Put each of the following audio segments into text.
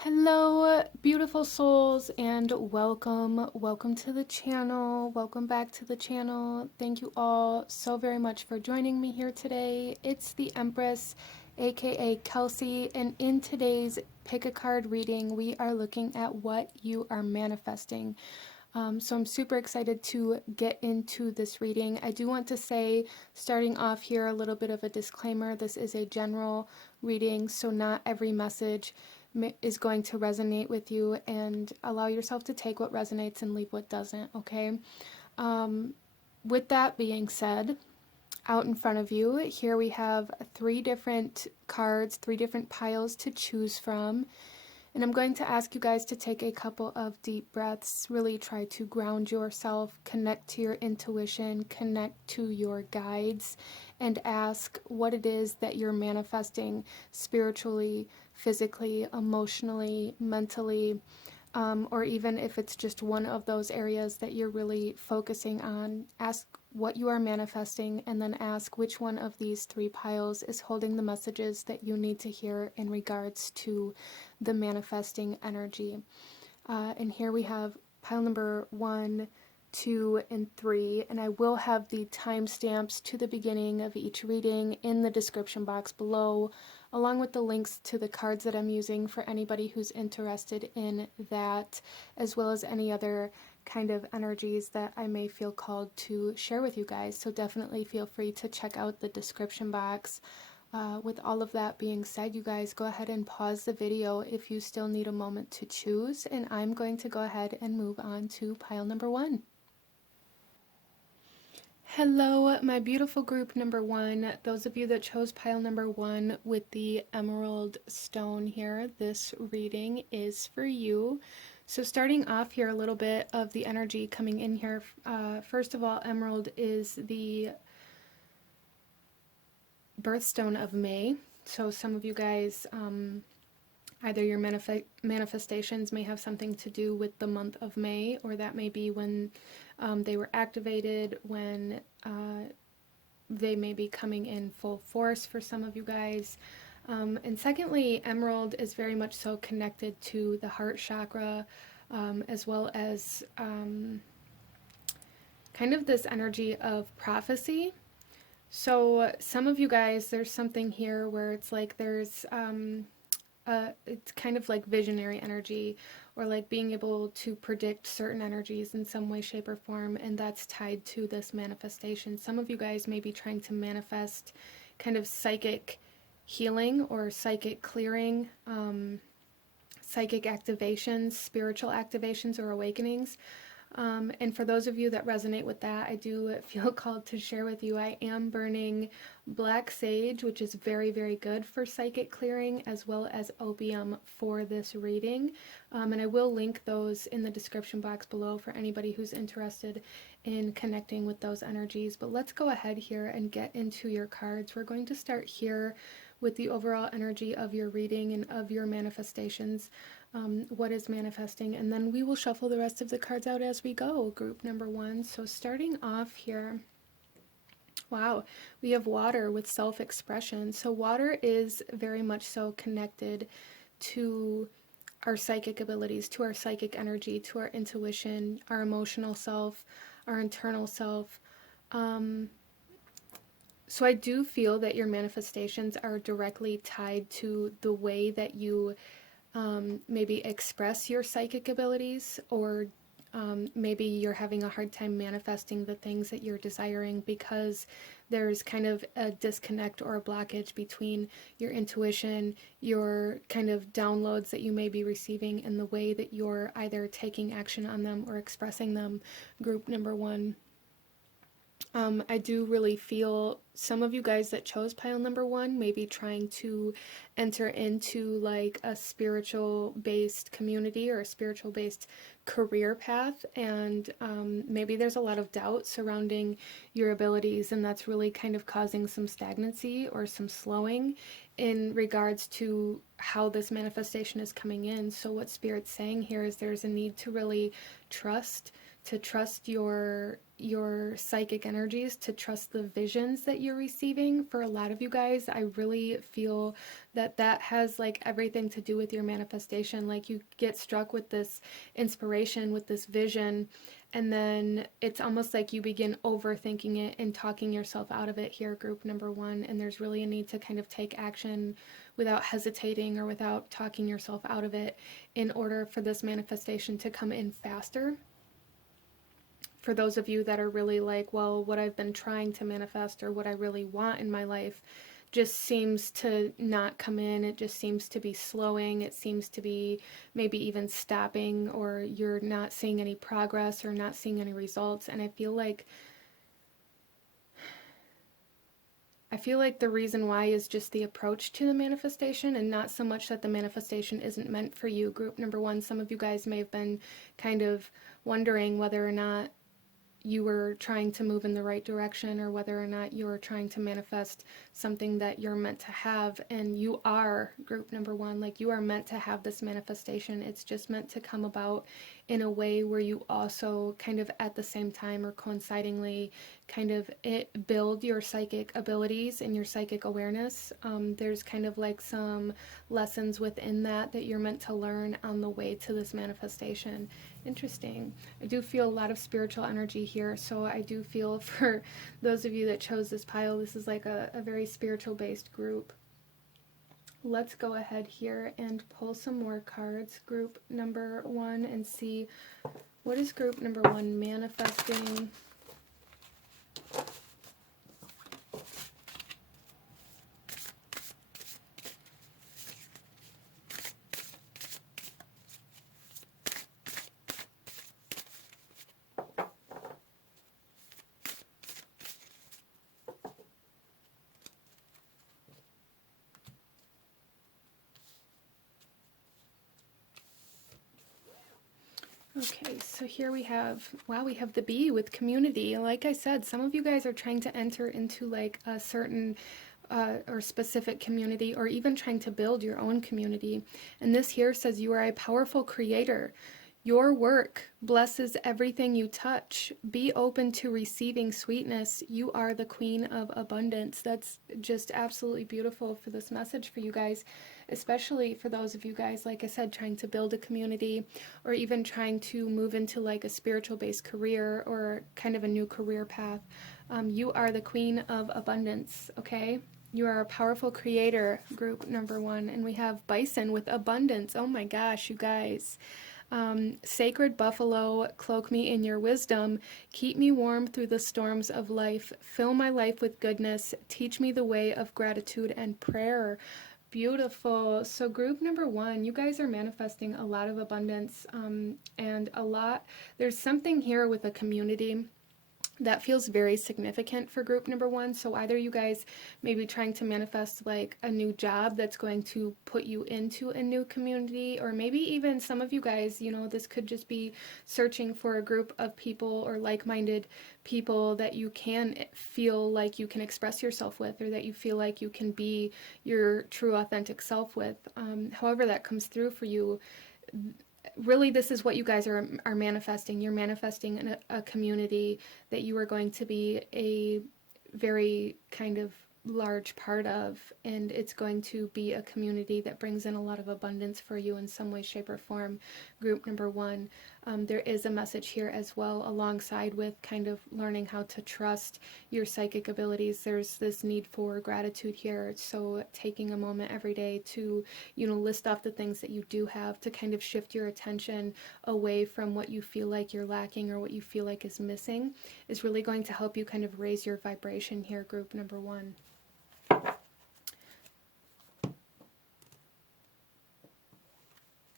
Hello, beautiful souls, and welcome to the channel. Welcome back to the channel. Thank you all so very much for joining me here today. It's the Empress, aka Kelsey, and in today's pick a card reading, we are looking at what you are manifesting. So I'm super excited to get into this reading. I do want to say, starting off here, a little bit of a disclaimer. This is a general reading, so not every message is going to resonate with you, and allow yourself to take what resonates and leave what doesn't, okay? With that being said, out in front of you, here we have three different cards, three different piles to choose from. And I'm going to ask you guys to take a couple of deep breaths, really try to ground yourself, connect to your intuition, connect to your guides, and ask what it is that you're manifesting spiritually, physically, emotionally, mentally, or even if it's just one of those areas that you're really focusing on. Ask what you are manifesting, and then ask which one of these three piles is holding the messages that you need to hear in regards to the manifesting energy. And here we have pile number 1, 2, and 3, and I will have the timestamps to the beginning of each reading in the description box below, along with the links to the cards that I'm using for anybody who's interested in that, as well as any other kind of energies that I may feel called to share with you guys. So definitely feel free to check out the description box. With all of that being said, you guys, go ahead and pause the video if you still need a moment to choose, and I'm going to go ahead and move on to pile number 1. Hello, my beautiful group number 1. Those of you that chose pile number 1 with the emerald stone here, this reading is for you. So starting off here, a little bit of the energy coming in here. First of all, emerald is the birthstone of May. So some of you guys, either your manifestations may have something to do with the month of May, or that may be when they were activated, when they may be coming in full force for some of you guys. And secondly, emerald is very much so connected to the heart chakra, as well as kind of this energy of prophecy. So some of you guys, there's something here where it's like there's it's kind of like visionary energy, or like being able to predict certain energies in some way, shape, or form, and that's tied to this manifestation. Some of you guys may be trying to manifest kind of psychic healing or psychic clearing, psychic activations, spiritual activations, or awakenings. And for those of you that resonate with that, I do feel called to share with you, I am burning black sage, which is very, very good for psychic clearing, as well as opium for this reading. And I will link those in the description box below for anybody who's interested in connecting with those energies. But let's go ahead here and get into your cards. We're going to start here with the overall energy of your reading and of your manifestations. What is manifesting, and then we will shuffle the rest of the cards out as we go, group number 1. So starting off here, wow, we have water with self-expression. So water is very much so connected to our psychic abilities, to our psychic energy, to our intuition, our emotional self, our internal self. So I do feel that your manifestations are directly tied to the way that you maybe express your psychic abilities, or maybe you're having a hard time manifesting the things that you're desiring because there's kind of a disconnect or a blockage between your intuition, your kind of downloads that you may be receiving, and the way that you're either taking action on them or expressing them, group number 1. I do really feel some of you guys that chose pile number 1 may be trying to enter into like a spiritual based community or a spiritual based career path, and maybe there's a lot of doubt surrounding your abilities, and that's really kind of causing some stagnancy or some slowing in regards to how this manifestation is coming in. So what Spirit's saying here is there's a need to really trust, to trust your psychic energies, to trust the visions that you're receiving. For a lot of you guys, I really feel that that has like everything to do with your manifestation. Like you get struck with this inspiration, with this vision, and then it's almost like you begin overthinking it and talking yourself out of it here, group number one. And there's really a need to kind of take action without hesitating or without talking yourself out of it in order for this manifestation to come in faster. For those of you that are really like, well, what I've been trying to manifest or what I really want in my life just seems to not come in. It just seems to be slowing. It seems to be maybe even stopping, or you're not seeing any progress or not seeing any results. And I feel like the reason why is just the approach to the manifestation, and not so much that the manifestation isn't meant for you. Group number one, some of you guys may have been kind of wondering whether or not you were trying to move in the right direction, or whether or not you were trying to manifest something that you're meant to have. And you are, group number one, like you are meant to have this manifestation. It's just meant to come about in a way where you also kind of at the same time or coincidingly kind of build your psychic abilities and your psychic awareness. There's kind of like some lessons within that you're meant to learn on the way to this manifestation. Interesting. I do feel a lot of spiritual energy here, so I do feel for those of you that chose this pile, this is like a very spiritual based group. Let's go ahead here and pull some more cards, group number one, and see what is group number one manifesting. Okay, so here we have, wow, we have the bee with community. Like I said, some of you guys are trying to enter into like a certain or specific community, or even trying to build your own community. And this here says you are a powerful creator. Your work blesses everything you touch. Be open to receiving sweetness. You are the queen of abundance. That's just absolutely beautiful for this message for you guys, especially for those of you guys, like I said, trying to build a community, or even trying to move into like a spiritual based career or kind of a new career path. You are the queen of abundance, okay? You are a powerful creator, group number one. And we have bison with abundance. Oh my gosh, you guys. Sacred buffalo, cloak me in your wisdom. Keep me warm through the storms of life. Fill my life with goodness. Teach me the way of gratitude and prayer. Beautiful. So group number one, you guys are manifesting a lot of abundance, and there's something here with a community that feels very significant for group number one. So either you guys may be trying to manifest like a new job that's going to put you into a new community, or maybe even some of you guys, you know, this could just be searching for a group of people or like-minded people that you can feel like you can express yourself with, or that you feel like you can be your true authentic self with. However that comes through for you, really this is what you guys are manifesting. You're manifesting a community that you are going to be a very kind of large part of, and it's going to be a community that brings in a lot of abundance for you in some way, shape, or form. Group number one, there is a message here as well, alongside with kind of learning how to trust your psychic abilities. There's this need for gratitude here, so taking a moment every day to, you know, list off the things that you do have, to kind of shift your attention away from what you feel like you're lacking or what you feel like is missing, is really going to help you kind of raise your vibration here, group number one.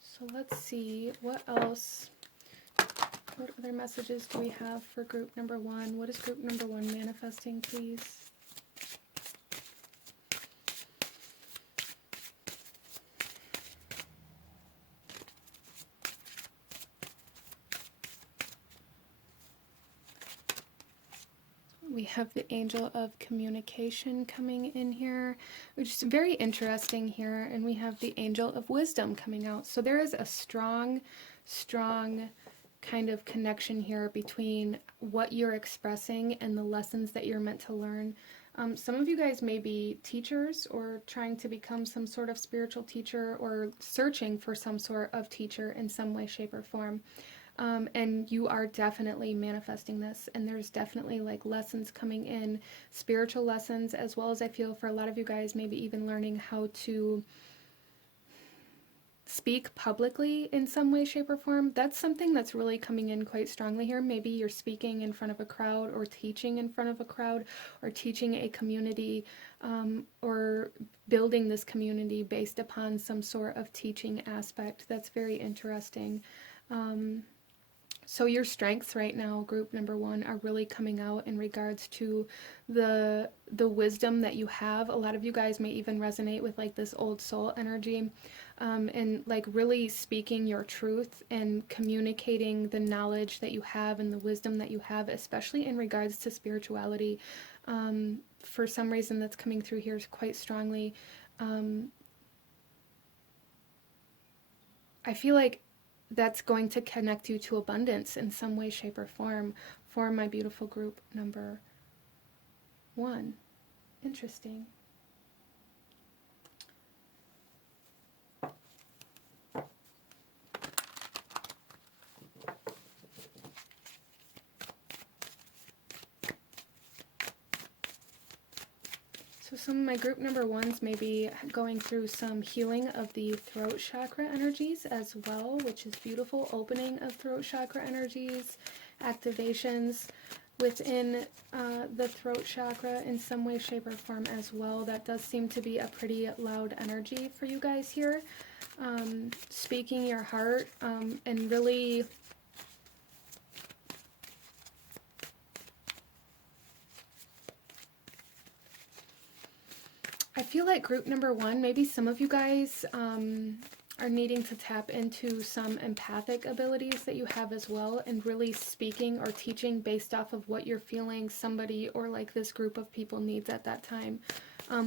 So let's see, what else, what other messages do we have for group number one? What is group number one manifesting, please? We have the angel of communication coming in here, which is very interesting here. And we have the angel of wisdom coming out. So there is a strong kind of connection here between what you're expressing and the lessons that you're meant to learn. Some of you guys may be teachers or trying to become some sort of spiritual teacher or searching for some sort of teacher in some way, shape, or form. And you are definitely manifesting this, and there's definitely like lessons coming in, spiritual lessons, as well as I feel for a lot of you guys, maybe even learning how to speak publicly in some way, shape, or form. That's something that's really coming in quite strongly here. Maybe you're speaking in front of a crowd or teaching in front of a crowd or teaching a community or building this community based upon some sort of teaching aspect. That's very interesting. So your strengths right now, group number 1, are really coming out in regards to the wisdom that you have. A lot of you guys may even resonate with like this old soul energy, and like really speaking your truth and communicating the knowledge that you have and the wisdom that you have, especially in regards to spirituality. For some reason that's coming through here quite strongly. I feel like that's going to connect you to abundance in some way, shape, or form for my beautiful group number 1. Interesting. So some of my group number 1s may be going through some healing of the throat chakra energies as well, which is beautiful. Opening of throat chakra energies, activations within the throat chakra in some way, shape, or form as well. That does seem to be a pretty loud energy for you guys here. Speaking your heart and really... I feel like group number 1, maybe some of you guys are needing to tap into some empathic abilities that you have as well, and really speaking or teaching based off of what you're feeling somebody or like this group of people needs at that time,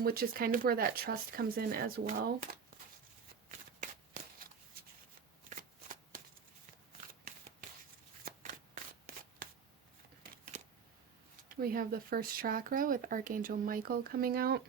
which is kind of where that trust comes in as well. We have the first chakra with Archangel Michael coming out.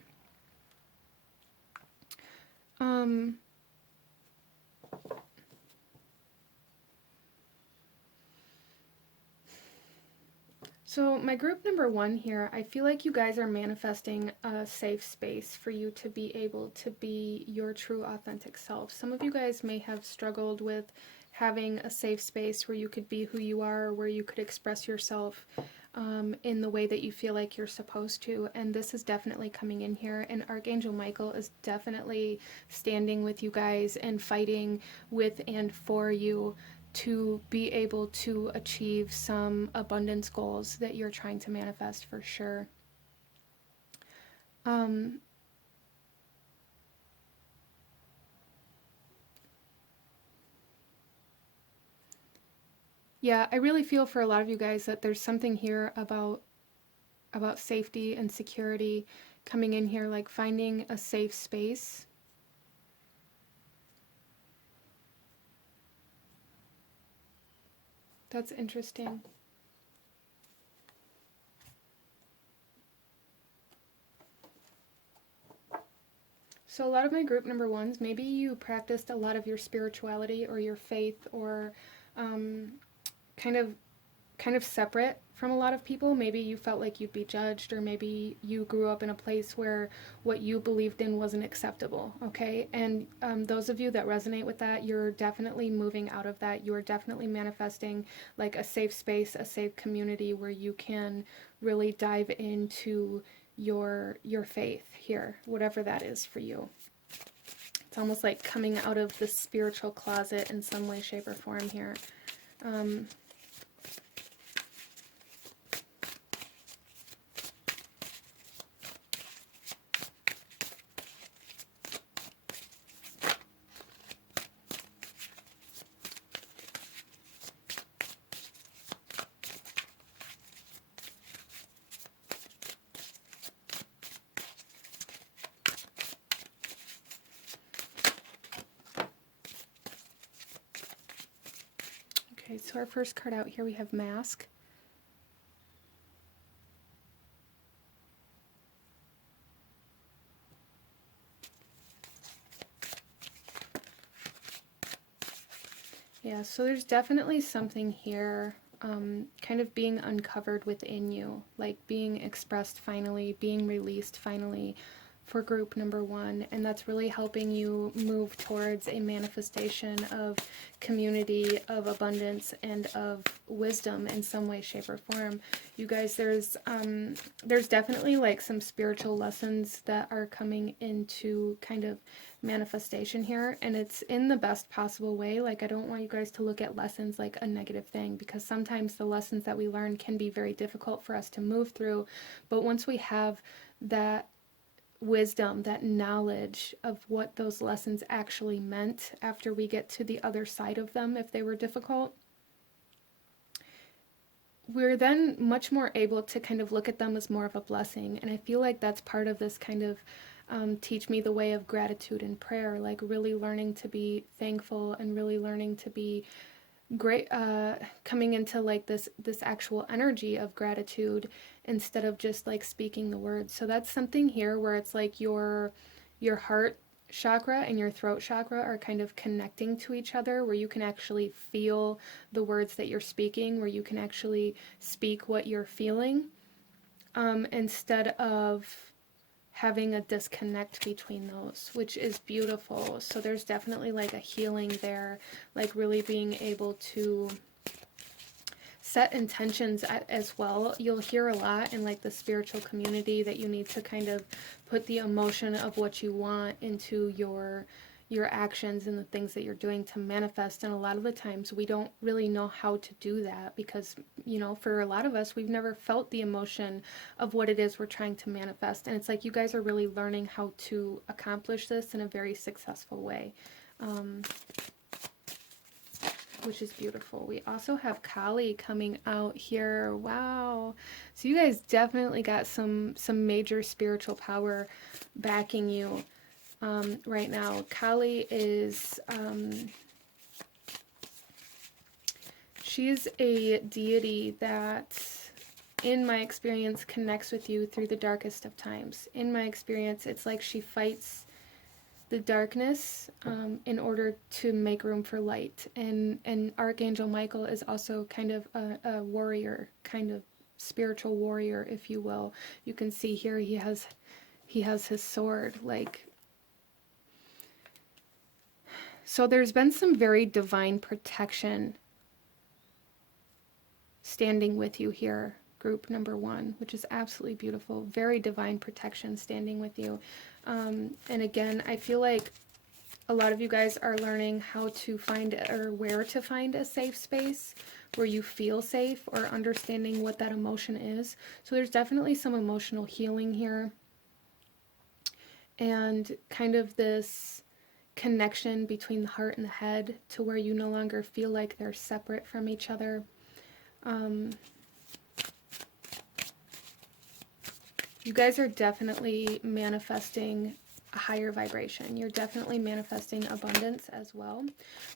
So my group number 1 here, I feel like you guys are manifesting a safe space for you to be able to be your true authentic self. Some of you guys may have struggled with having a safe space where you could be who you are, or where you could express yourself in the way that you feel like you're supposed to, and this is definitely coming in here, and Archangel Michael is definitely standing with you guys and fighting with and for you to be able to achieve some abundance goals that you're trying to manifest for sure. Yeah, I really feel for a lot of you guys that there's something here about safety and security coming in here, like finding a safe space. That's interesting. So a lot of my group number 1s, maybe you practiced a lot of your spirituality or your faith, or kind of separate from a lot of people. Maybe you felt like you'd be judged, or maybe you grew up in a place where what you believed in wasn't acceptable, okay? And those of you that resonate with that, you're definitely moving out of that. You're definitely manifesting like a safe space, a safe community where you can really dive into your faith here, whatever that is for you. It's almost like coming out of the spiritual closet in some way, shape, or form here. Okay, so our first card out here, we have Mask. Yeah, so there's definitely something here kind of being uncovered within you, like being expressed finally, being released finally for group number one. And that's really helping you move towards a manifestation of community, of abundance, and of wisdom in some way, shape, or form. You guys, there's definitely like some spiritual lessons that are coming into kind of manifestation here, and it's in the best possible way. Like, I don't want you guys to look at lessons like a negative thing, because sometimes the lessons that we learn can be very difficult for us to move through. But once we have that wisdom, that knowledge of what those lessons actually meant after we get to the other side of them, if they were difficult, we're then much more able to kind of look at them as more of a blessing. And I feel like that's part of this kind of teach me the way of gratitude and prayer, like really learning to be thankful and really learning to be great, coming into like this actual energy of gratitude instead of just like speaking the words. So that's something here where it's like your heart chakra and your throat chakra are kind of connecting to each other, where you can actually feel the words that you're speaking, where you can actually speak what you're feeling, instead of having a disconnect between those, which is beautiful. So there's definitely like a healing there, like really being able to set intentions as well. You'll hear a lot in like the spiritual community that you need to kind of put the emotion of what you want into your actions and the things that you're doing to manifest. And a lot of the times we don't really know how to do that because, you know, for a lot of us, we've never felt the emotion of what it is we're trying to manifest. And it's like you guys are really learning how to accomplish this in a very successful way, which is beautiful. We also have Kali coming out here. Wow. So you guys definitely got some major spiritual power backing you. Right now, Kali is, she's a deity that, in my experience, connects with you through the darkest of times. In my experience, it's like she fights the darkness in order to make room for light. And Archangel Michael is also kind of a warrior, kind of spiritual warrior, if you will. You can see here he has his sword, like. So there's been some very divine protection standing with you here, group number one, which is absolutely beautiful. Very divine protection standing with you. And again, I feel like a lot of you guys are learning how to find or where to find a safe space where you feel safe, or understanding what that emotion is. So there's definitely some emotional healing here. And kind of this connection between the heart and the head to where you no longer feel like they're separate from each other. You guys are definitely manifesting a higher vibration. You're definitely manifesting abundance as well,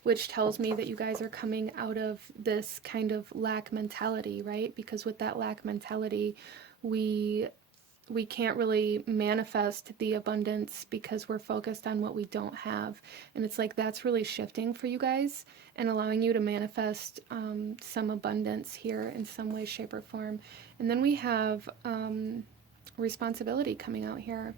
which tells me that you guys are coming out of this kind of lack mentality, right? Because with that lack mentality, we can't really manifest the abundance because we're focused on what we don't have. And it's like that's really shifting for you guys and allowing you to manifest some abundance here in some way, shape, or form. And then we have responsibility coming out here.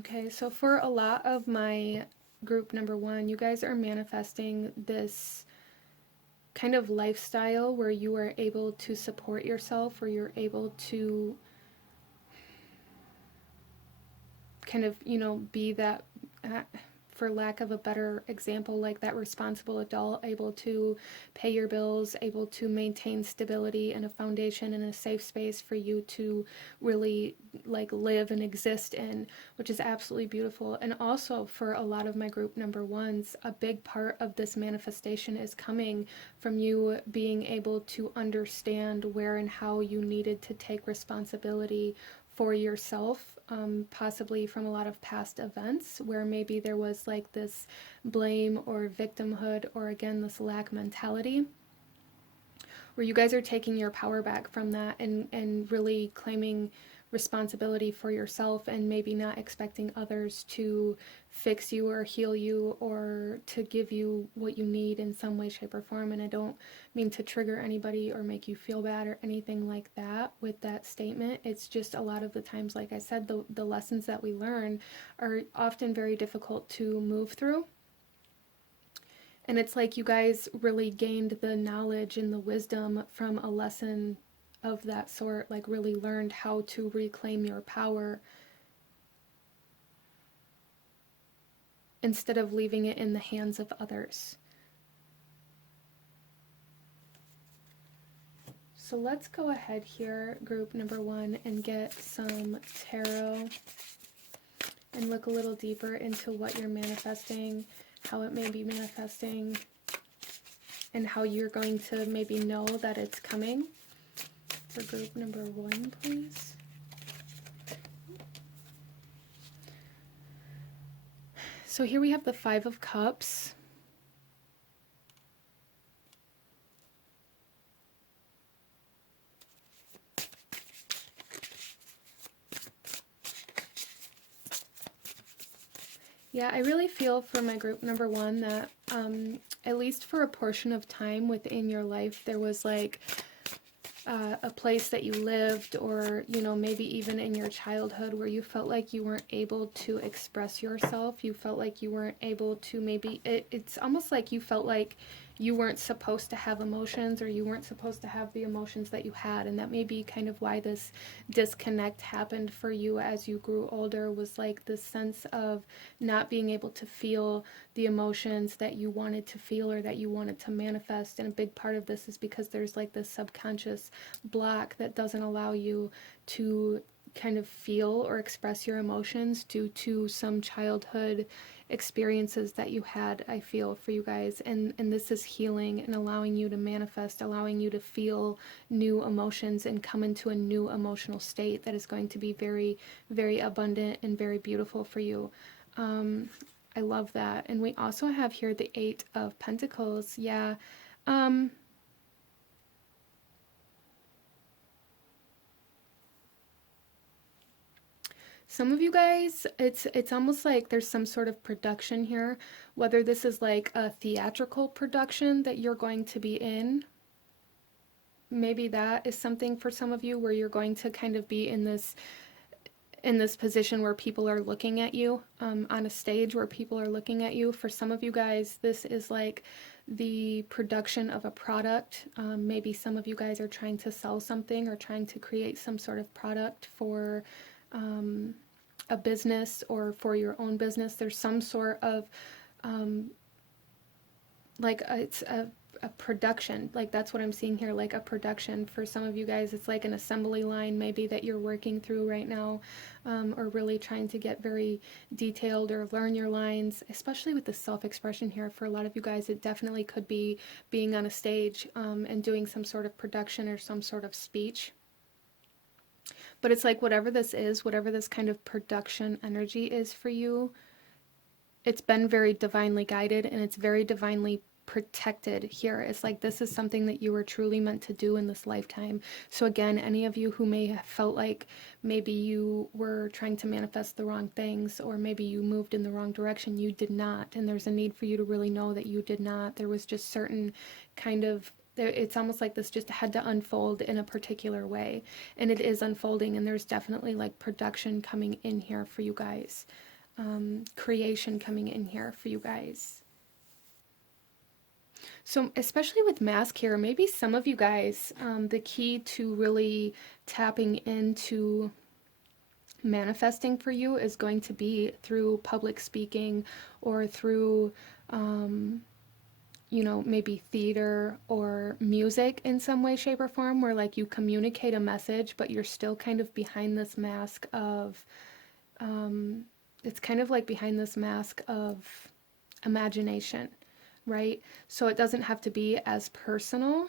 Okay, so for a lot of my group number one, you guys are manifesting this kind of lifestyle where you are able to support yourself, where you're able to kind of, you know, be that, for lack of a better example, like that responsible adult, able to pay your bills, able to maintain stability and a foundation and a safe space for you to really like live and exist in, which is absolutely beautiful. And also for a lot of my group number ones, a big part of this manifestation is coming from you being able to understand where and how you needed to take responsibility for yourself, possibly from a lot of past events where maybe there was like this blame or victimhood, or again, this lack mentality, where you guys are taking your power back from that and really claiming responsibility for yourself, and maybe not expecting others to fix you or heal you or to give you what you need in some way, shape, or form. And I don't mean to trigger anybody or make you feel bad or anything like that with that statement. It's just a lot of the times, like I said, the lessons that we learn are often very difficult to move through. And it's like you guys really gained the knowledge and the wisdom from a lesson of that sort, like really learned how to reclaim your power instead of leaving it in the hands of others. So let's go ahead here, group number one, and get some tarot and look a little deeper into what you're manifesting, how it may be manifesting, and how you're going to maybe know that it's coming. For group number one, please. So here we have the Five of Cups. Yeah, I really feel for my group number one that at least for a portion of time within your life, there was like a place that you lived, or, you know, maybe even in your childhood where you felt like you weren't able to express yourself. You felt like you weren't able to, maybe it's almost like you felt like you weren't supposed to have emotions, or you weren't supposed to have the emotions that you had. And that may be kind of why this disconnect happened for you as you grew older, was like this sense of not being able to feel the emotions that you wanted to feel or that you wanted to manifest. And a big part of this is because there's like this subconscious block that doesn't allow you to kind of feel or express your emotions due to some childhood experiences that you had, I feel, for you guys. And this is healing and allowing you to manifest, allowing you to feel new emotions and come into a new emotional state that is going to be very, very abundant and very beautiful for you. I love that. And we also have here the Eight of Pentacles. Yeah. Some of you guys, it's almost like there's some sort of production here, whether this is like a theatrical production that you're going to be in. Maybe that is something for some of you, where you're going to kind of be in this position where people are looking at you, on a stage where people are looking at you. For some of you guys, this is like the production of a product. Maybe some of you guys are trying to sell something or trying to create some sort of product for a business or for your own business. There's some sort of like it's a production, like that's what I'm seeing here, like a production. For some of you guys, it's like an assembly line maybe that you're working through right now, or really trying to get very detailed or learn your lines, especially with the self-expression here. For a lot of you guys, it definitely could be being on a stage and doing some sort of production or some sort of speech. But it's like whatever this is, whatever this kind of production energy is for you, it's been very divinely guided and it's very divinely protected here. It's like this is something that you were truly meant to do in this lifetime. So again, any of you who may have felt like maybe you were trying to manifest the wrong things, or maybe you moved in the wrong direction, you did not. And there's a need for you to really know that you did not. There was just certain kind of, it's almost like this just had to unfold in a particular way, and it is unfolding. And there's definitely like production coming in here for you guys, creation coming in here for you guys. So especially with mask here, maybe some of you guys, the key to really tapping into manifesting for you is going to be through public speaking or through, maybe theater or music in some way, shape, or form, where like you communicate a message, but you're still kind of behind this mask of, it's kind of like behind this mask of imagination, right? So it doesn't have to be as personal,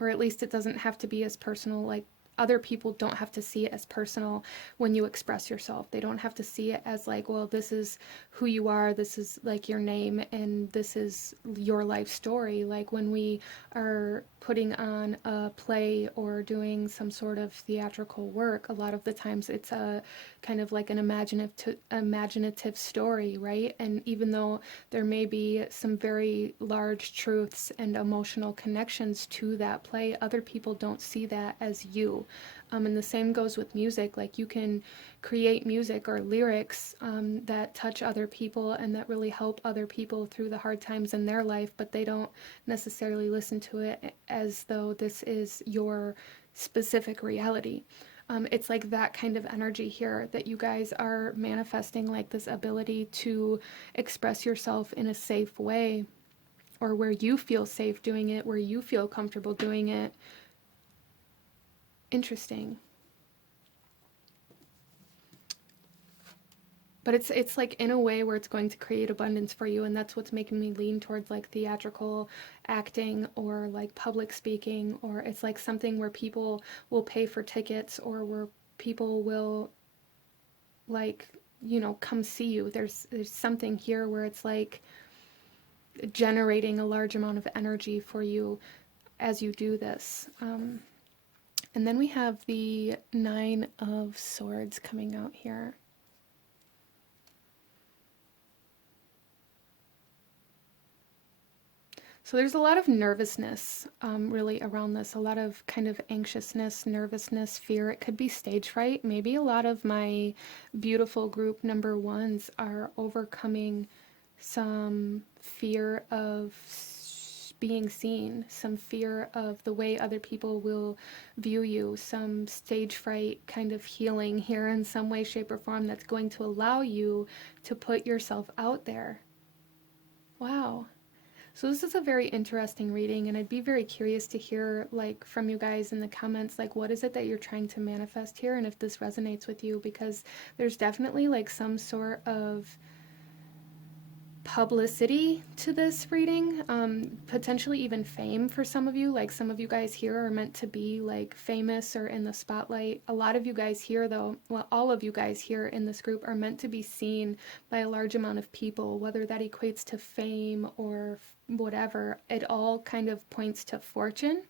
or at least it doesn't have to be as personal, like other people don't have to see it as personal when you express yourself. They don't have to see it as like, well, this is who you are, this is like your name, and this is your life story. Like when we are putting on a play or doing some sort of theatrical work, a lot of the times it's a kind of like an imaginative story, right? And even though there may be some very large truths and emotional connections to that play, other people don't see that as you. And the same goes with music. Like you can create music or lyrics that touch other people and that really help other people through the hard times in their life, but they don't necessarily listen to it as though this is your specific reality. It's like that kind of energy here that you guys are manifesting, like this ability to express yourself in a safe way, or where you feel safe doing it, where you feel comfortable doing it. Interesting. But it's like in a way where it's going to create abundance for you, and that's what's making me lean towards like theatrical acting or like public speaking, or it's like something where people will pay for tickets, or where people will like, come see you. There's something here where it's like generating a large amount of energy for you as you do this. And then we have the Nine of Swords coming out here. So there's a lot of nervousness really around this, a lot of kind of anxiousness, nervousness, fear. It could be stage fright. Maybe a lot of my beautiful group number ones are overcoming some fear of being seen, some fear of the way other people will view you, some stage fright kind of healing here in some way, shape, or form that's going to allow you to put yourself out there. Wow. So this is a very interesting reading, and I'd be very curious to hear like from you guys in the comments, like what is it that you're trying to manifest here, and if this resonates with you, because there's definitely like some sort of publicity to this reading, potentially even fame for some of you. Like some of you guys here are meant to be like famous or in the spotlight. A lot of you guys here though, well, all of you guys here in this group are meant to be seen by a large amount of people, whether that equates to fame or whatever. It all kind of points to fortune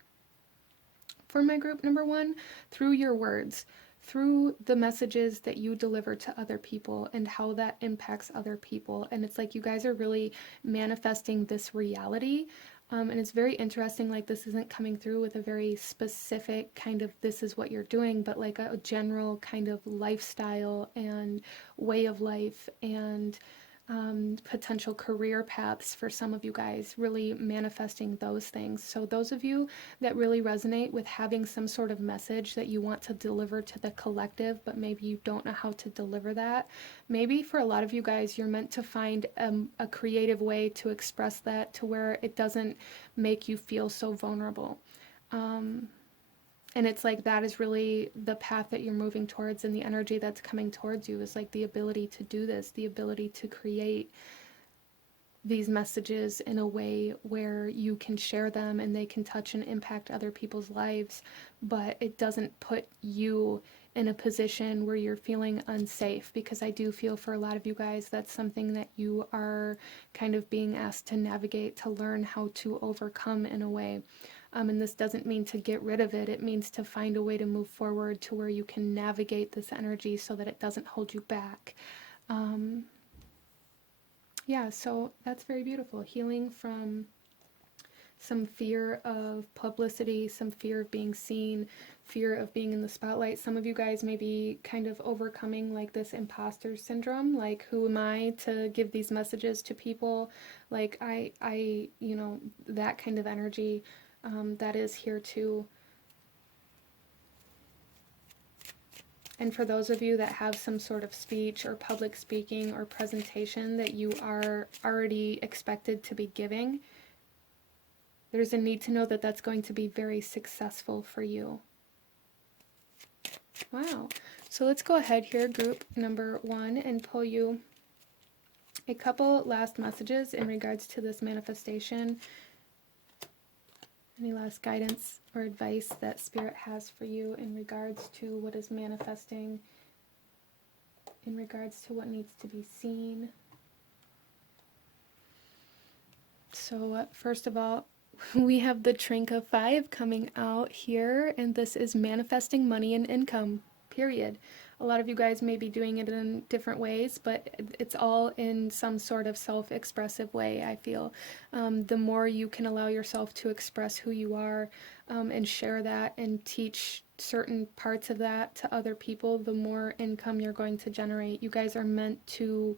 for my group number one through your words, through the messages that you deliver to other people and how that impacts other people. And it's like you guys are really manifesting this reality. And it's very interesting, like this isn't coming through with a very specific kind of this is what you're doing, but like a general kind of lifestyle and way of life and potential career paths for some of you guys, really manifesting those things. So those of you that really resonate with having some sort of message that you want to deliver to the collective, but maybe you don't know how to deliver that, maybe for a lot of you guys, you're meant to find a creative way to express that to where it doesn't make you feel so vulnerable. And it's like that is really the path that you're moving towards, and the energy that's coming towards you is like the ability to do this, the ability to create these messages in a way where you can share them and they can touch and impact other people's lives, but it doesn't put you in a position where you're feeling unsafe, because I do feel for a lot of you guys that's something that you are kind of being asked to navigate, to learn how to overcome in a way. And this doesn't mean to get rid of it. It means to find a way to move forward to where you can navigate this energy so that it doesn't hold you back. Yeah, so that's very beautiful. Healing from some fear of publicity, some fear of being seen, fear of being in the spotlight. Some of you guys may be kind of overcoming like this imposter syndrome, like who am I to give these messages to people? Like I, that kind of energy. That is here too. And for those of you that have some sort of speech or public speaking or presentation that you are already expected to be giving, there's a need to know that that's going to be very successful for you. Wow. So let's go ahead here, group number 1, and pull you a couple last messages in regards to this manifestation. Any last guidance or advice that Spirit has for you in regards to what is manifesting, in regards to what needs to be seen? So first of all, we have the Trinket 5 coming out here, and this is manifesting money and income, period. A lot of you guys may be doing it in different ways, but it's all in some sort of self-expressive way, I feel. The more you can allow yourself to express who you are and share that and teach certain parts of that to other people, the more income you're going to generate. You guys are meant to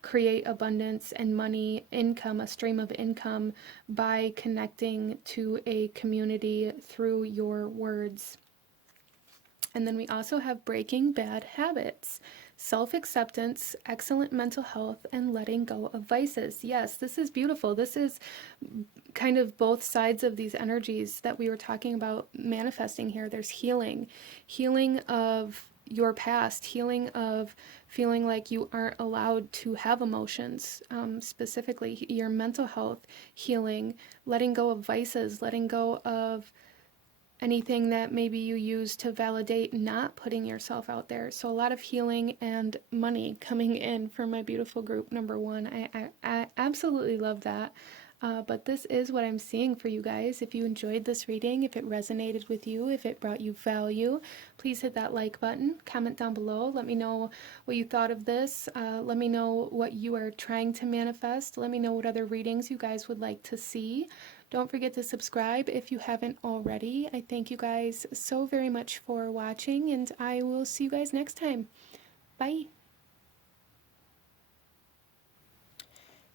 create abundance and money, income, a stream of income by connecting to a community through your words. And then we also have breaking bad habits, self-acceptance, excellent mental health, and letting go of vices. Yes, this is beautiful. This is kind of both sides of these energies that we were talking about manifesting here. There's healing, healing of your past, healing of feeling like you aren't allowed to have emotions, specifically your mental health, healing, letting go of vices, letting go of anything that maybe you use to validate not putting yourself out there. So a lot of healing and money coming in for my beautiful group number 1. I absolutely love that. But this is what I'm seeing for you guys. If you enjoyed this reading, if it resonated with you, if it brought you value, please hit that like button, comment down below. Let me know what you thought of this. Let me know what you are trying to manifest. Let me know what other readings you guys would like to see. Don't forget to subscribe if you haven't already. I thank you guys so very much for watching, and I will see you guys next time. Bye.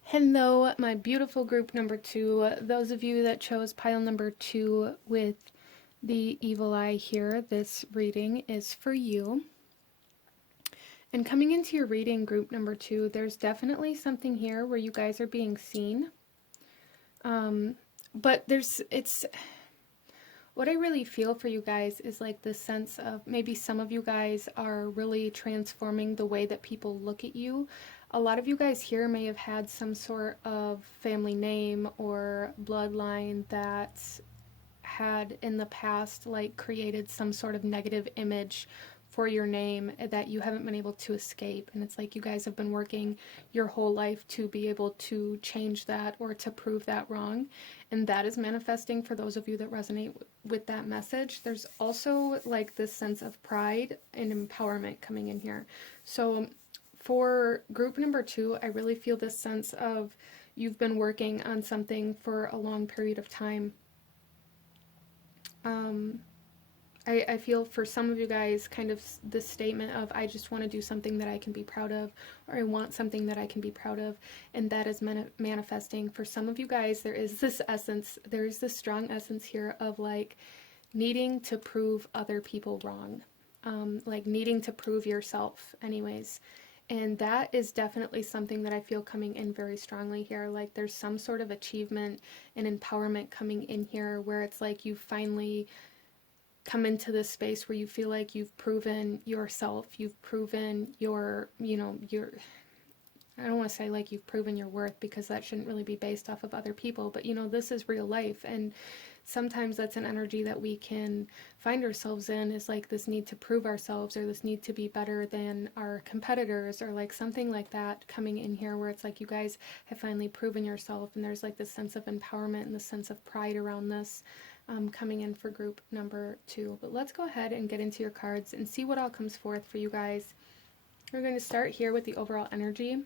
Hello, my beautiful group number 2. Those of you that chose pile number 2 with the evil eye here, this reading is for you. And coming into your reading, group number 2, there's definitely something here where you guys are being seen. But what I really feel for you guys is like this sense of maybe some of you guys are really transforming the way that people look at you. A lot of you guys here may have had some sort of family name or bloodline that had in the past like created some sort of negative image for your name that you haven't been able to escape. And it's like you guys have been working your whole life to be able to change that or to prove that wrong. And that is manifesting for those of you that resonate with that message. There's also like this sense of pride and empowerment coming in here. So for group number 2, I really feel this sense of you've been working on something for a long period of time. I feel for some of you guys kind of this statement of I just want to do something that I can be proud of, or I want something that I can be proud of, and that is manifesting. For some of you guys, there is this essence, there's this strong essence here of like needing to prove other people wrong, like needing to prove yourself anyways. And that is definitely something that I feel coming in very strongly here. Like there's some sort of achievement and empowerment coming in here where it's like you finally come into this space where you feel like you've proven yourself, you've proven your, I don't want to say like you've proven your worth because that shouldn't really be based off of other people, but this is real life. And sometimes that's an energy that we can find ourselves in, is like this need to prove ourselves or this need to be better than our competitors or like something like that coming in here where it's like you guys have finally proven yourself, and there's like this sense of empowerment and the sense of pride around this. Coming in for group number 2. But let's go ahead and get into your cards and see what all comes forth for you guys. We're going to start here with the overall energy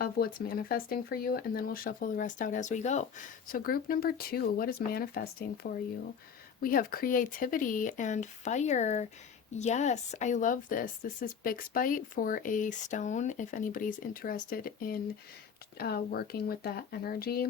of what's manifesting for you, and then we'll shuffle the rest out as we go. So group number 2, what is manifesting for you? We have creativity and fire. Yes, I love this. This is Bixbite for a stone if anybody's interested in working with that energy.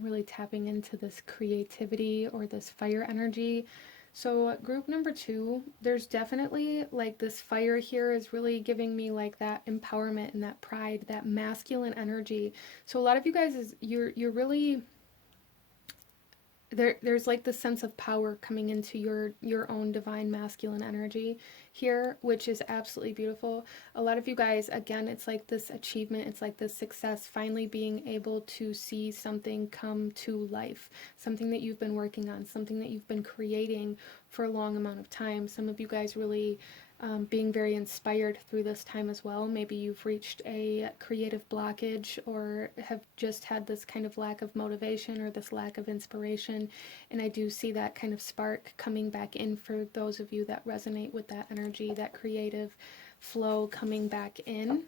Really tapping into this creativity or this fire energy. So group number 2, there's definitely like this fire here is really giving me like that empowerment and that pride, that masculine energy. So a lot of you guys is you're really there's like the sense of power coming into your own divine masculine energy here, which is absolutely beautiful. A lot of you guys, again, it's like this achievement, it's like this success, finally being able to see something come to life, something that you've been working on, something that you've been creating for a long amount of time. Some of you guys really being very inspired through this time as well. Maybe you've reached a creative blockage or have just had this kind of lack of motivation or this lack of inspiration. And I do see that kind of spark coming back in for those of you that resonate with that energy, that creative flow coming back in.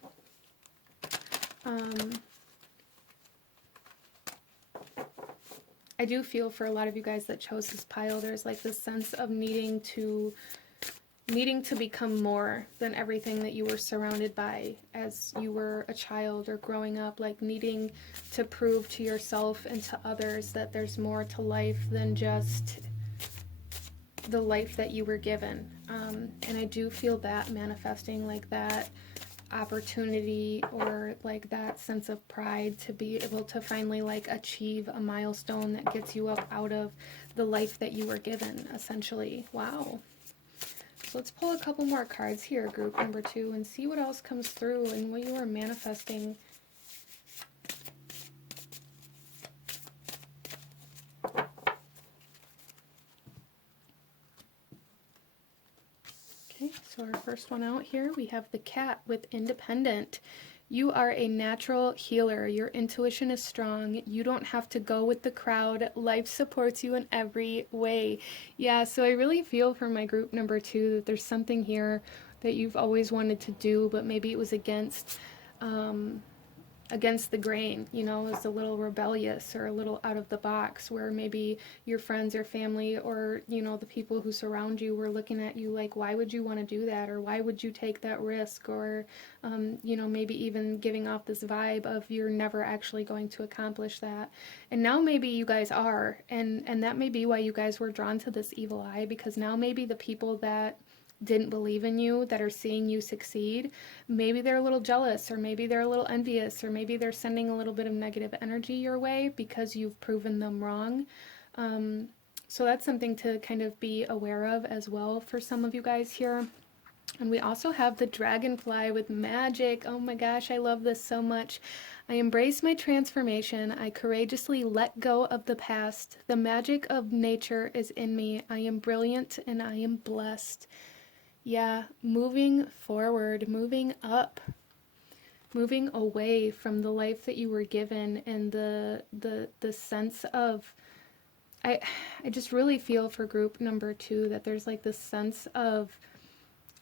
I do feel for a lot of you guys that chose this pile, there's like this sense of needing to become more than everything that you were surrounded by as you were a child or growing up, like needing to prove to yourself and to others that there's more to life than just the life that you were given. And I do feel that manifesting, like that opportunity or like that sense of pride to be able to finally like achieve a milestone that gets you up out of the life that you were given, essentially. Wow. So let's pull a couple more cards here, group number 2, and see what else comes through and what you are manifesting. Okay, so our first one out here, we have the cat with independent. You are a natural healer. Your intuition is strong. You don't have to go with the crowd. Life supports you in every way. Yeah, so I really feel for my group number 2 that there's something here that you've always wanted to do, but maybe it was against the grain, you know, is a little rebellious or a little out of the box, where maybe your friends or family or, you know, the people who surround you were looking at you like, why would you want to do that? Or why would you take that risk? Or, you know, maybe even giving off this vibe of you're never actually going to accomplish that. And now maybe you guys are, and that may be why you guys were drawn to this evil eye, because now maybe the people that didn't believe in you, that are seeing you succeed, maybe they're a little jealous, or maybe they're a little envious, or maybe they're sending a little bit of negative energy your way because you've proven them wrong. So that's something to kind of be aware of as well for some of you guys here. And we also have the dragonfly with magic. Oh my gosh, I love this so much. I embrace my transformation. I courageously let go of the past. The magic of nature is in me. I am brilliant and I am blessed. Yeah, moving forward, moving up, moving away from the life that you were given, and the sense of, I just really feel for group number 2 that there's like this sense of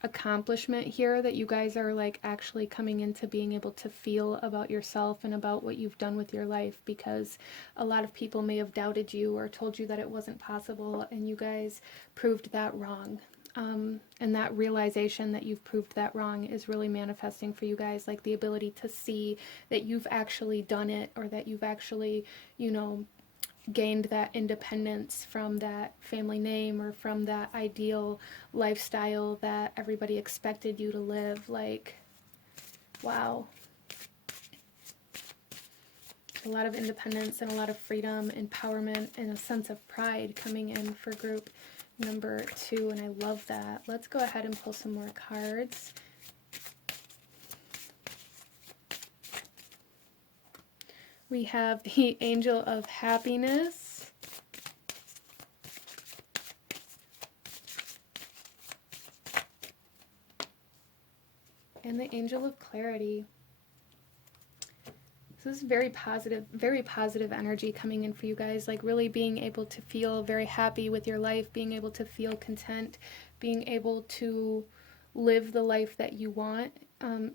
accomplishment here that you guys are like actually coming into being able to feel about yourself and about what you've done with your life, because a lot of people may have doubted you or told you that it wasn't possible, and you guys proved that wrong. And that realization that you've proved that wrong is really manifesting for you guys, like the ability to see that you've actually done it, or that you've actually, you know, gained that independence from that family name or from that ideal lifestyle that everybody expected you to live. Like, wow. A lot of independence and a lot of freedom, empowerment, and a sense of pride coming in for group number 2, and I love that. Let's go ahead and pull some more cards. We have the Angel of Happiness. And the Angel of Clarity. So this is very positive energy coming in for you guys, like really being able to feel very happy with your life, being able to feel content, being able to live the life that you want.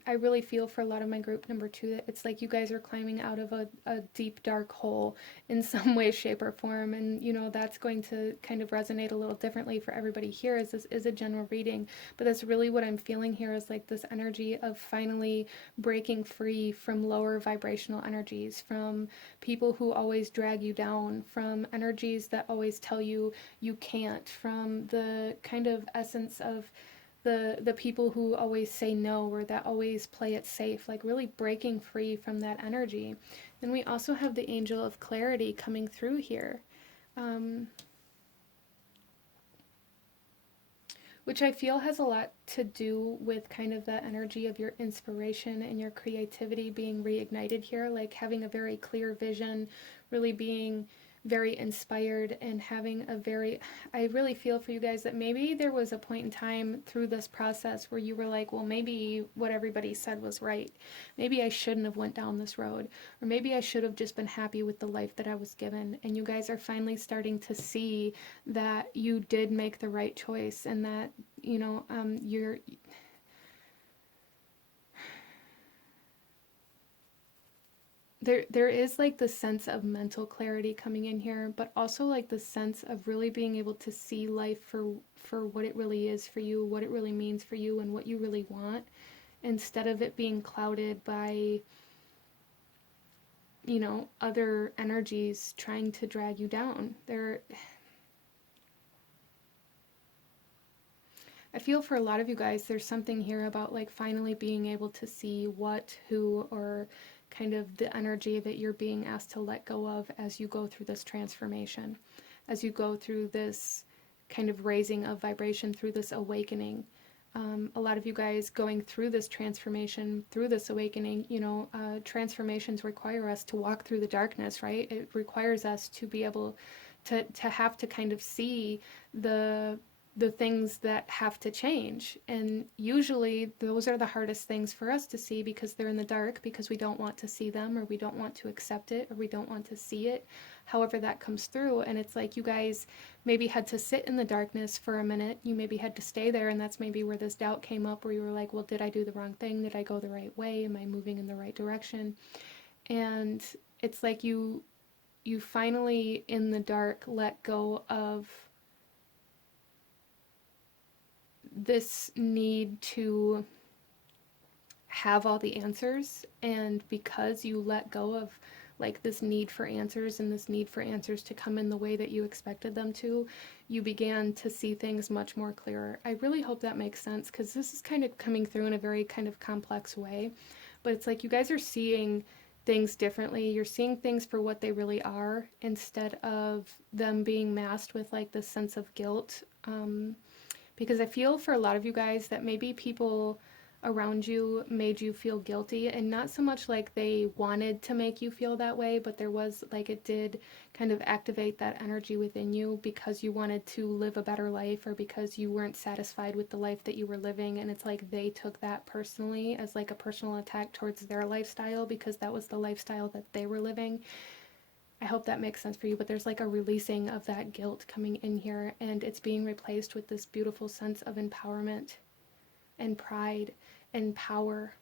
I really feel for a lot of my group number 2 that it's like you guys are climbing out of a deep dark hole in some way, shape, or form, and that's going to kind of resonate a little differently for everybody here, as this is a general reading, but that's really what I'm feeling here, is like this energy of finally breaking free from lower vibrational energies, from people who always drag you down, from energies that always tell you you can't, from the kind of essence of the people who always say no, or that always play it safe, like really breaking free from that energy. Then we also have the angel of clarity coming through here, which I feel has a lot to do with kind of the energy of your inspiration and your creativity being reignited here, like having a very clear vision, really being very inspired, and having a very, I really feel for you guys that maybe there was a point in time through this process where you were like, well, maybe what everybody said was right. Maybe I shouldn't have went down this road, or maybe I should have just been happy with the life that I was given. And you guys are finally starting to see that you did make the right choice, and that you're there is like the sense of mental clarity coming in here, but also like the sense of really being able to see life for what it really is for you, what it really means for you, and what you really want, instead of it being clouded by other energies trying to drag you down. I feel for a lot of you guys, there's something here about like finally being able to see what, who, or kind of the energy that you're being asked to let go of as you go through this transformation, as you go through this kind of raising of vibration, through this awakening. A lot of you guys going through this transformation, through this awakening, transformations require us to walk through the darkness, right? It requires us to be able to have to kind of see the things that have to change. And usually those are the hardest things for us to see, because they're in the dark, because we don't want to see them, or we don't want to accept it, or we don't want to see it, however that comes through. And it's like you guys maybe had to sit in the darkness for a minute. You maybe had to stay there, and that's maybe where this doubt came up, where you were like, well, did I do the wrong thing? Did I go the right way? Am I moving in the right direction? And it's like you finally in the dark let go of this need to have all the answers. And because you let go of like this need for answers, and this need for answers to come in the way that you expected them to, you began to see things much more clearer. I really hope that makes sense, because this is kind of coming through in a very kind of complex way, but it's like you guys are seeing things differently. You're seeing things for what they really are, instead of them being masked with like this sense of guilt. Because I feel for a lot of you guys that maybe people around you made you feel guilty, and not so much like they wanted to make you feel that way, but there was like, it did kind of activate that energy within you, because you wanted to live a better life, or because you weren't satisfied with the life that you were living. And it's like they took that personally as like a personal attack towards their lifestyle, because that was the lifestyle that they were living. I hope that makes sense for you, but there's like a releasing of that guilt coming in here, and it's being replaced with this beautiful sense of empowerment and pride and power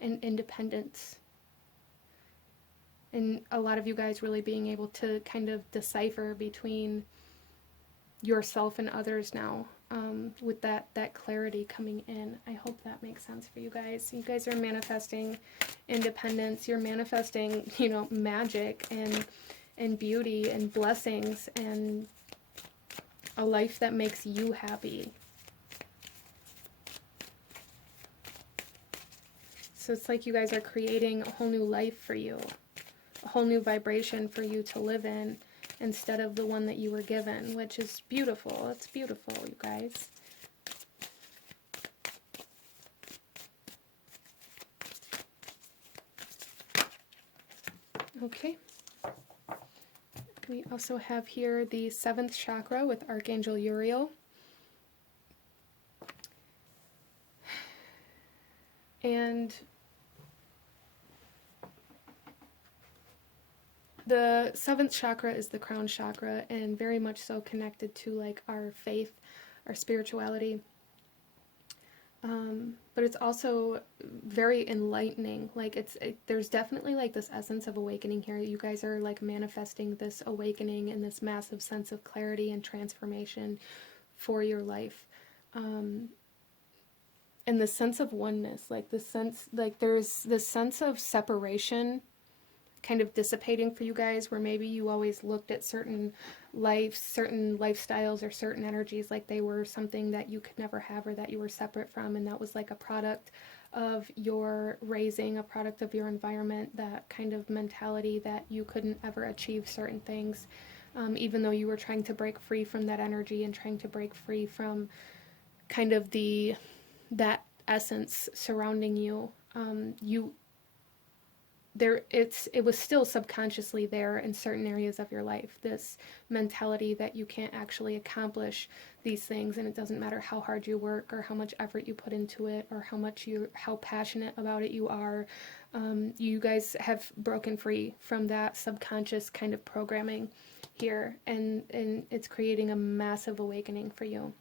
and independence. And a lot of you guys really being able to kind of decipher between yourself and others now, with that clarity coming in. I hope that makes sense for you guys. You guys are manifesting independence. You're manifesting, magic and beauty and blessings and a life that makes you happy. So it's like you guys are creating a whole new life for you, a whole new vibration for you to live in, instead of the one that you were given, which is beautiful. It's beautiful, you guys. Okay. We also have here the 7th chakra with Archangel Uriel. And the 7th chakra is the crown chakra, and very much so connected to like our faith, our spirituality. But it's also very enlightening. Like there's definitely like this essence of awakening here. You guys are like manifesting this awakening and this massive sense of clarity and transformation for your life. Um, and the sense of oneness, like the sense, like there's this sense of separation kind of dissipating for you guys, where maybe you always looked at certain lives, certain lifestyles, or certain energies like they were something that you could never have or that you were separate from, and that was like a product of your raising, a product of your environment, that kind of mentality that you couldn't ever achieve certain things, even though you were trying to break free from that energy and trying to break free from kind of that essence surrounding you. You there it was still subconsciously there in certain areas of your life, this mentality that you can't actually accomplish these things, and it doesn't matter how hard you work or how much effort you put into it or how passionate about it you are. You guys have broken free from that subconscious kind of programming here, and it's creating a massive awakening for you.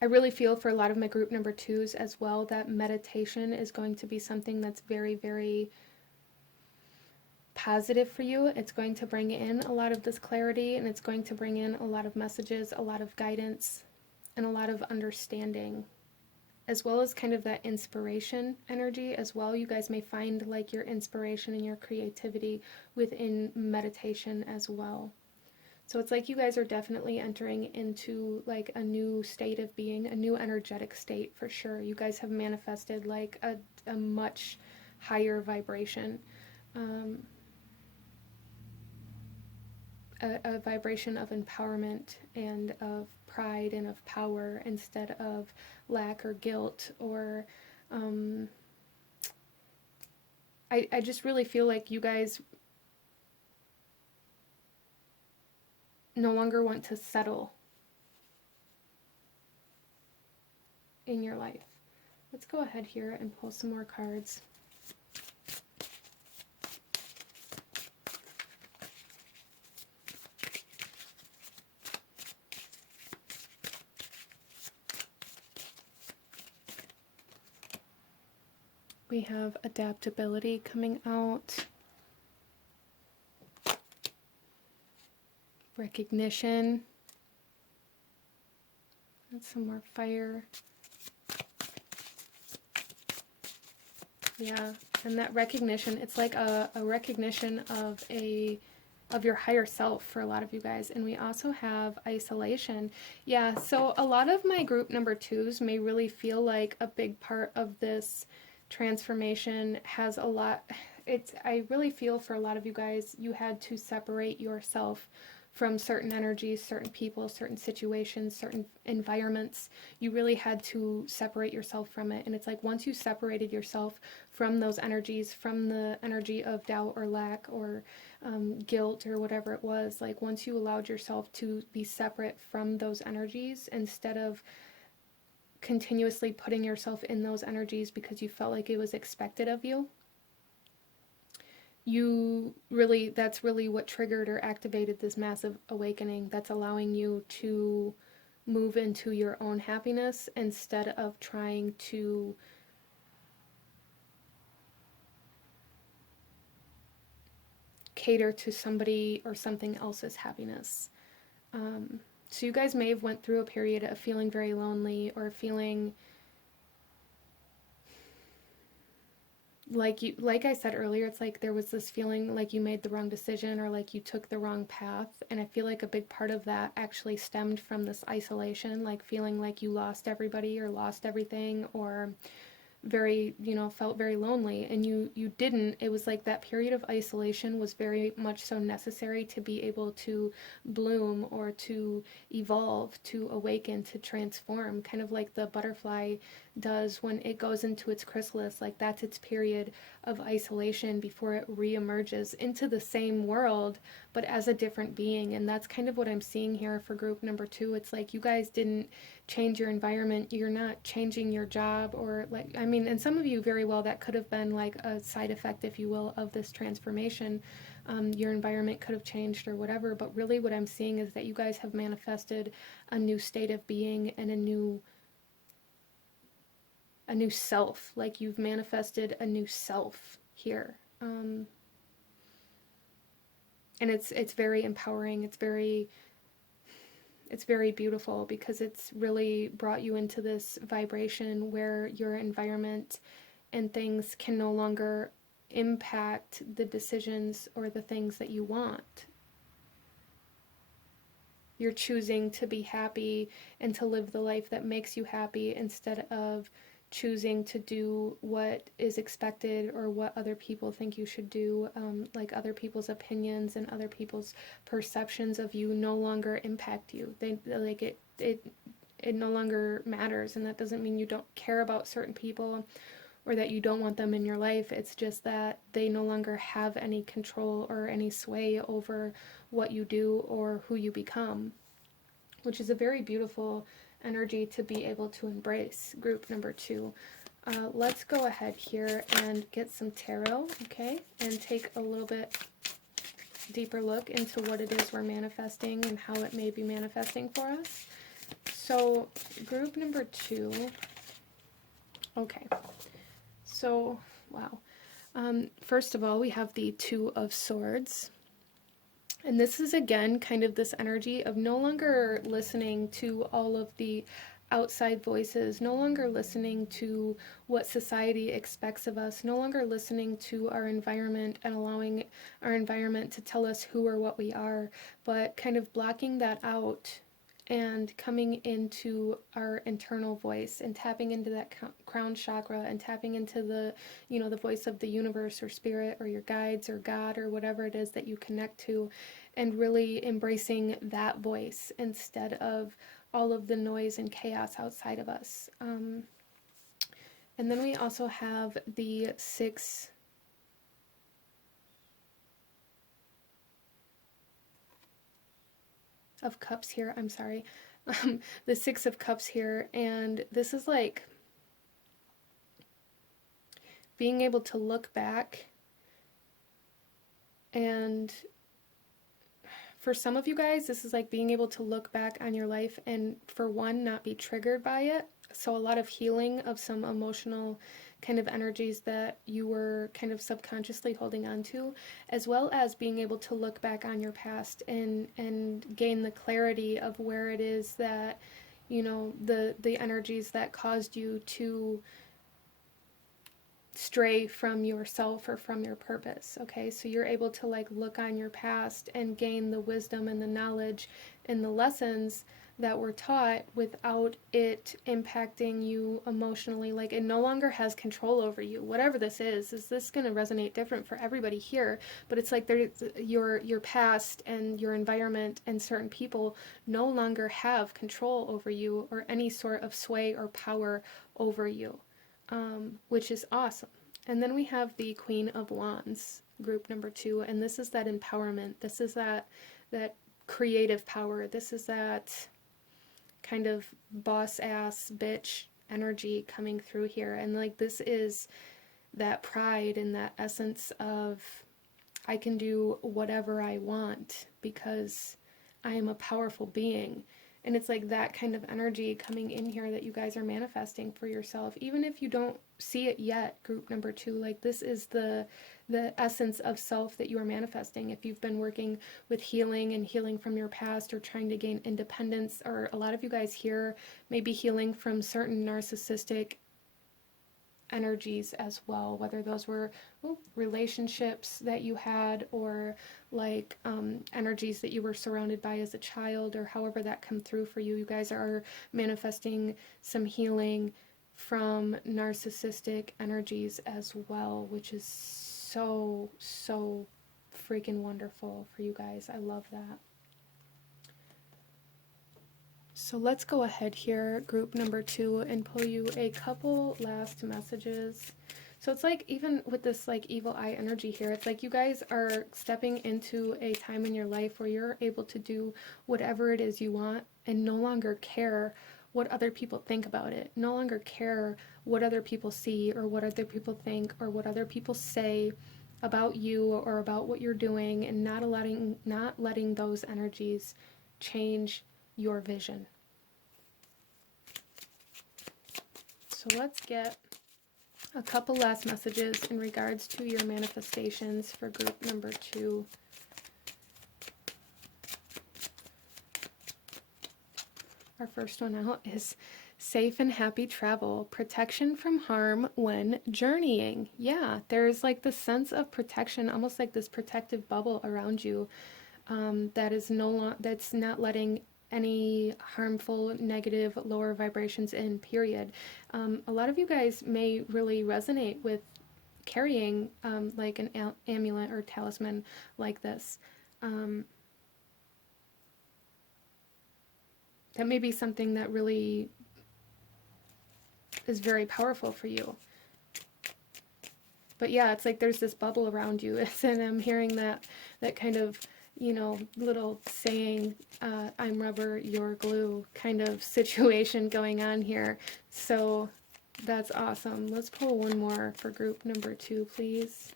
I really feel for a lot of my group number twos as well that meditation is going to be something that's very, very positive for you. It's going to bring in a lot of this clarity, and it's going to bring in a lot of messages, a lot of guidance, and a lot of understanding, as well as kind of that inspiration energy as well. You guys may find like your inspiration and your creativity within meditation as well. So it's like you guys are definitely entering into like a new state of being, a new energetic state for sure. You guys have manifested like a much higher vibration, um, a vibration of empowerment and of pride and of power instead of lack or guilt or I just really feel like you guys no longer want to settle in your life. Let's go ahead here and pull some more cards. We have adaptability coming out, recognition, and some more fire. Yeah, and that recognition, it's like a recognition of your higher self for a lot of you guys. And we also have isolation. Yeah, so a lot of my group number twos may really feel like a big part of this transformation has a lot. I really feel for a lot of you guys, you had to separate yourself from certain energies, certain people, certain situations, certain environments. You really had to separate yourself from it. And it's like once you separated yourself from those energies, from the energy of doubt or lack or guilt or whatever it was, like once you allowed yourself to be separate from those energies instead of continuously putting yourself in those energies because you felt like it was expected of you, that's really what triggered or activated this massive awakening that's allowing you to move into your own happiness instead of trying to cater to somebody or something else's happiness. So you guys may have went through a period of feeling very lonely or feeling like I said earlier, it's like there was this feeling like you made the wrong decision or like you took the wrong path. And I feel like a big part of that actually stemmed from this isolation, like feeling like you lost everybody or lost everything or felt very lonely, and you didn't. It was like that period of isolation was very much so necessary to be able to bloom or to evolve, to awaken, to transform, kind of like the butterfly does when it goes into its chrysalis. Like that's its period of isolation before it reemerges into the same world but as a different being. And that's kind of what I'm seeing here for group number two. It's like you guys didn't change your environment, you're not changing your job, or like, I mean, and some of you very well, that could have been like a side effect, if you will, of this transformation. Your environment could have changed or whatever, but really what I'm seeing is that you guys have manifested a new state of being and a new a new self, like you've manifested a new self here. And it's very empowering. It's very beautiful because it's really brought you into this vibration where your environment and things can no longer impact the decisions or the things that you want. You're choosing to be happy and to live the life that makes you happy instead of choosing to do what is expected or what other people think you should do. Like other people's opinions and other people's perceptions of you no longer impact you. They like it no longer matters, and that doesn't mean you don't care about certain people or that you don't want them in your life. It's just that they no longer have any control or any sway over what you do or who you become, which is a very beautiful energy to be able to embrace. Group number 2. Let's go ahead here and get some tarot, okay, and take a little bit deeper look into what it is we're manifesting and how it may be manifesting for us. So group number 2, okay, so wow. First of all, we have the Two of Swords. And this is, again, kind of this energy of no longer listening to all of the outside voices, no longer listening to what society expects of us, no longer listening to our environment and allowing our environment to tell us who or what we are, but kind of blocking that out and coming into our internal voice and tapping into that crown chakra and tapping into the, you know, the voice of the universe or spirit or your guides or God or whatever it is that you connect to, and really embracing that voice instead of all of the noise and chaos outside of us. And then we also have the Six of Cups here. I'm sorry. The Six of Cups here. And this is like being able to look back, and for some of you guys, this is like being able to look back on your life and, for one, not be triggered by it. So a lot of healing of some emotional kind of energies that you were kind of subconsciously holding on to, as well as being able to look back on your past and gain the clarity of where it is that, you know, the energies that caused you to stray from yourself or from your purpose. Okay, so you're able to like look on your past and gain the wisdom and the knowledge and the lessons that were taught without it impacting you emotionally. Like, it no longer has control over you. Whatever this is this going to resonate different for everybody here, but it's like your past and your environment and certain people no longer have control over you or any sort of sway or power over you. Which is awesome. And then we have the Queen of Wands, group number 2, and this is that empowerment. This is that creative power. This is that kind of boss ass bitch energy coming through here. And like, this is that pride and that essence of, I can do whatever I want because I am a powerful being. And it's like that kind of energy coming in here that you guys are manifesting for yourself. Even if you don't see it yet, group number 2, like, this is the essence of self that you are manifesting. If you've been working with healing and healing from your past or trying to gain independence, or a lot of you guys here may be healing from certain narcissistic energies as well, whether those were relationships that you had or like energies that you were surrounded by as a child, or however that come through for you. You guys are manifesting some healing from narcissistic energies as well, which is so freaking wonderful for you guys. I love that. So let's go ahead here, group number 2, and pull you a couple last messages. So it's like, even with this like evil eye energy here, it's like you guys are stepping into a time in your life where you're able to do whatever it is you want and no longer care what other people think about it. No longer care what other people see or what other people think or what other people say about you or about what you're doing, and not letting those energies change your vision. So let's get a couple last messages in regards to your manifestations for group number 2. Our first one out is safe and happy travel, protection from harm when journeying. Yeah, there's like this sense of protection, almost like this protective bubble around you, that is that's not letting any harmful, negative, lower vibrations in, period. A lot of you guys may really resonate with carrying like an amulet or talisman like this. That may be something that really is very powerful for you. But yeah, it's like there's this bubble around you, and I'm hearing that kind of, you know, little saying, I'm rubber, you're glue kind of situation going on here. So that's awesome. Let's pull one more for group number 2, please.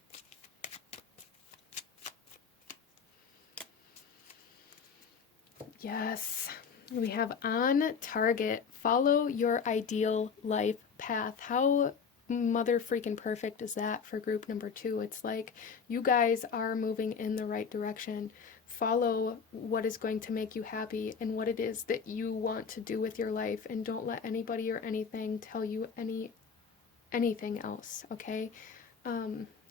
Yes, we have on target. Follow your ideal life path. How mother freaking perfect is that for group number 2? It's like you guys are moving in the right direction. Follow what is going to make you happy and what it is that you want to do with your life, and don't let anybody or anything tell you anything else, okay?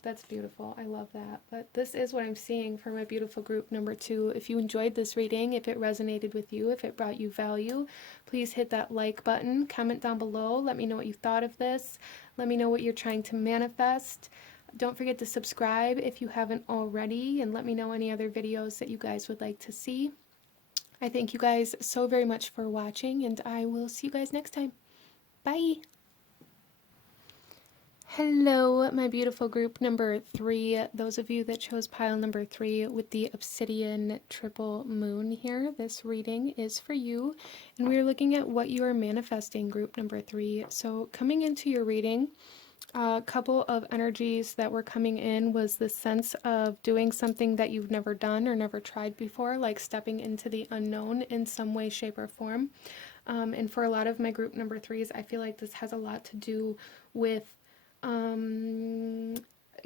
That's beautiful. I love that. But this is what I'm seeing for my beautiful group number 2. If you enjoyed this reading, if it resonated with you, if it brought you value, please hit that like button, comment down below, let me know what you thought of this, let me know what you're trying to manifest. Don't forget to subscribe if you haven't already, and let me know any other videos that you guys would like to see. I thank you guys so very much for watching, and I will see you guys next time. Bye! Hello, my beautiful group number 3. Those of you that chose pile number 3 with the obsidian triple moon here, this reading is for you. And we are looking at what you are manifesting, group number 3. So coming into your reading, a couple of energies that were coming in was the sense of doing something that you've never done or never tried before, like stepping into the unknown in some way, shape, or form. And for a lot of my group number 3s, I feel like this has a lot to do with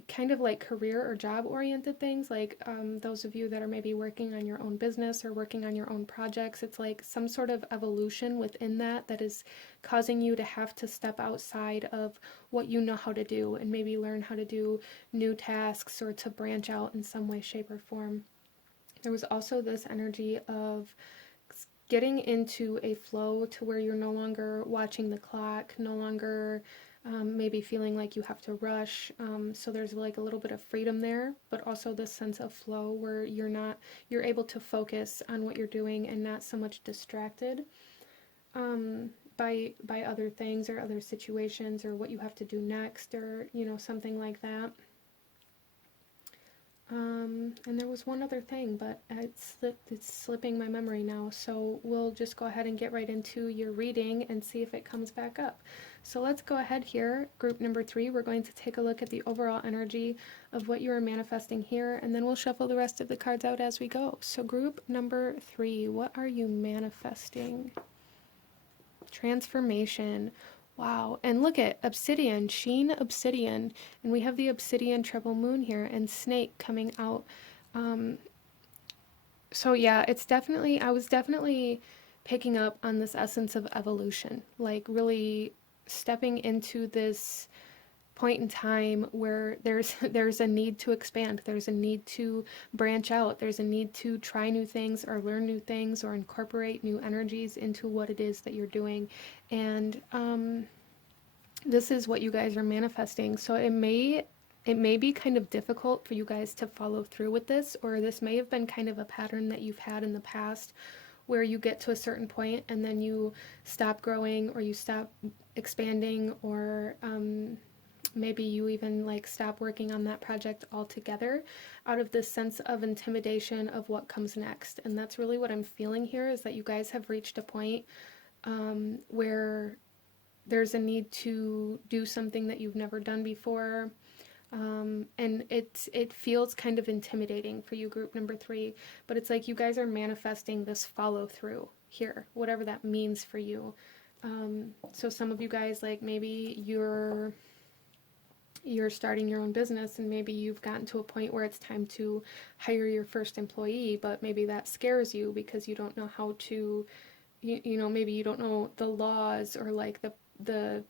kind of like career or job oriented things, like those of you that are maybe working on your own business or working on your own projects. It's like some sort of evolution within that is causing you to have to step outside of what you know how to do and maybe learn how to do new tasks or to branch out in some way, shape, or form. There was also this energy of getting into a flow to where you're no longer watching the clock, no longer maybe feeling like you have to rush. So there's like a little bit of freedom there, but also this sense of flow where you're able to focus on what you're doing and not so much distracted by other things or other situations or what you have to do next, or, you know, something like that. And there was one other thing, but it's slipping my memory now, so we'll just go ahead and get right into your reading and see if it comes back up. So let's go ahead here, group number 3. We're going to take a look at the overall energy of what you are manifesting here, and then we'll shuffle the rest of the cards out as we go. So group number 3, what are you manifesting? Transformation. Wow, and look at obsidian, sheen obsidian, and we have the obsidian triple moon here and snake coming out. So yeah, I was definitely picking up on this essence of evolution, like really stepping into this point in time where there's a need to expand, there's a need to branch out, there's a need to try new things or learn new things or incorporate new energies into what it is that you're doing. And this is what you guys are manifesting. So it may be kind of difficult for you guys to follow through with this, or this may have been kind of a pattern that you've had in the past where you get to a certain point and then you stop growing or you stop expanding, or maybe you even like stop working on that project altogether out of this sense of intimidation of what comes next. And that's really what I'm feeling here, is that you guys have reached a point where there's a need to do something that you've never done before. And it feels kind of intimidating for you, group number 3, but it's like you guys are manifesting this follow through here, whatever that means for you. So some of you guys, like maybe you're starting your own business and maybe you've gotten to a point where it's time to hire your first employee, but maybe that scares you because you don't know how to, maybe you don't know the laws or like the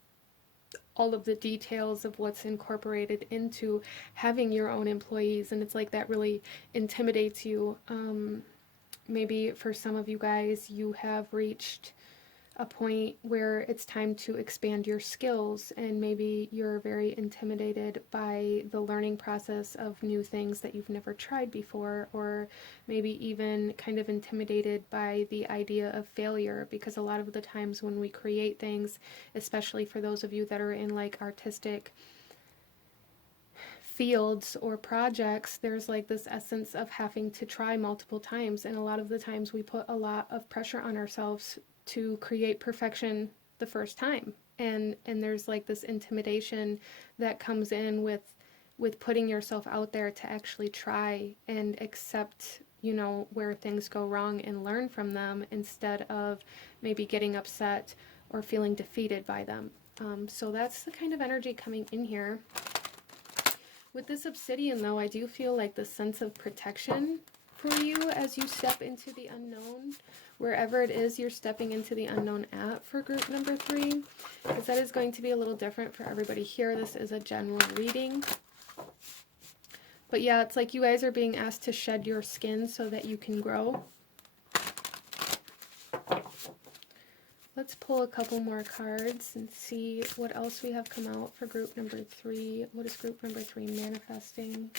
all of the details of what's incorporated into having your own employees, and it's like that really intimidates you. Maybe for some of you guys, you have reached a point where it's time to expand your skills, and maybe you're very intimidated by the learning process of new things that you've never tried before, or maybe even kind of intimidated by the idea of failure, because a lot of the times when we create things, especially for those of you that are in like artistic fields or projects, there's like this essence of having to try multiple times, and a lot of the times we put a lot of pressure on ourselves to create perfection the first time, and there's like this intimidation that comes in with putting yourself out there to actually try and accept, where things go wrong and learn from them, instead of maybe getting upset or feeling defeated by them. So that's the kind of energy coming in here. With this obsidian, though, I do feel like the sense of protection for you as you step into the unknown, wherever it is you're stepping into the unknown at for group number 3, because that is going to be a little different for everybody here. This is a general reading. But yeah, it's like you guys are being asked to shed your skin so that you can grow. Let's pull a couple more cards and see what else we have come out for group number 3. What is group number 3 manifesting?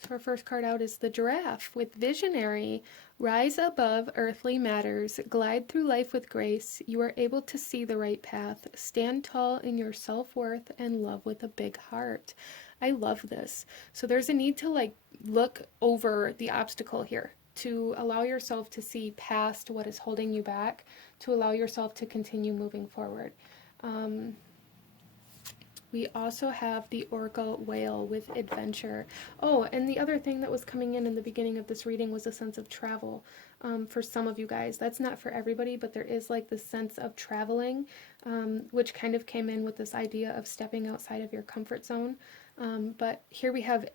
So our first card out is the Giraffe with Visionary. Rise above earthly matters. Glide through life with grace. You are able to see the right path. Stand tall in your self-worth and love with a big heart. I love this. So there's a need to like look over the obstacle here, to allow yourself to see past what is holding you back, to allow yourself to continue moving forward. We also have the orca whale with adventure. Oh, and the other thing that was coming in the beginning of this reading was a sense of travel. For some of you guys, that's not for everybody, but there is like this sense of traveling, which kind of came in with this idea of stepping outside of your comfort zone. But here we have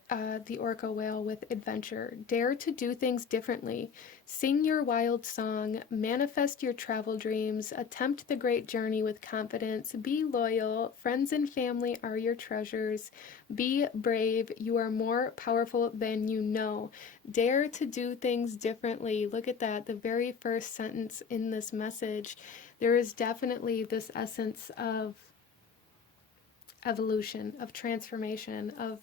the orca whale with adventure. Dare to do things differently. Sing your wild song. Manifest your travel dreams. Attempt the great journey with confidence. Be loyal. Friends and family are your treasures. Be brave. You are more powerful than you know. Dare to do things differently. Look at that. The very first sentence in this message. There is definitely this essence of evolution, of transformation, of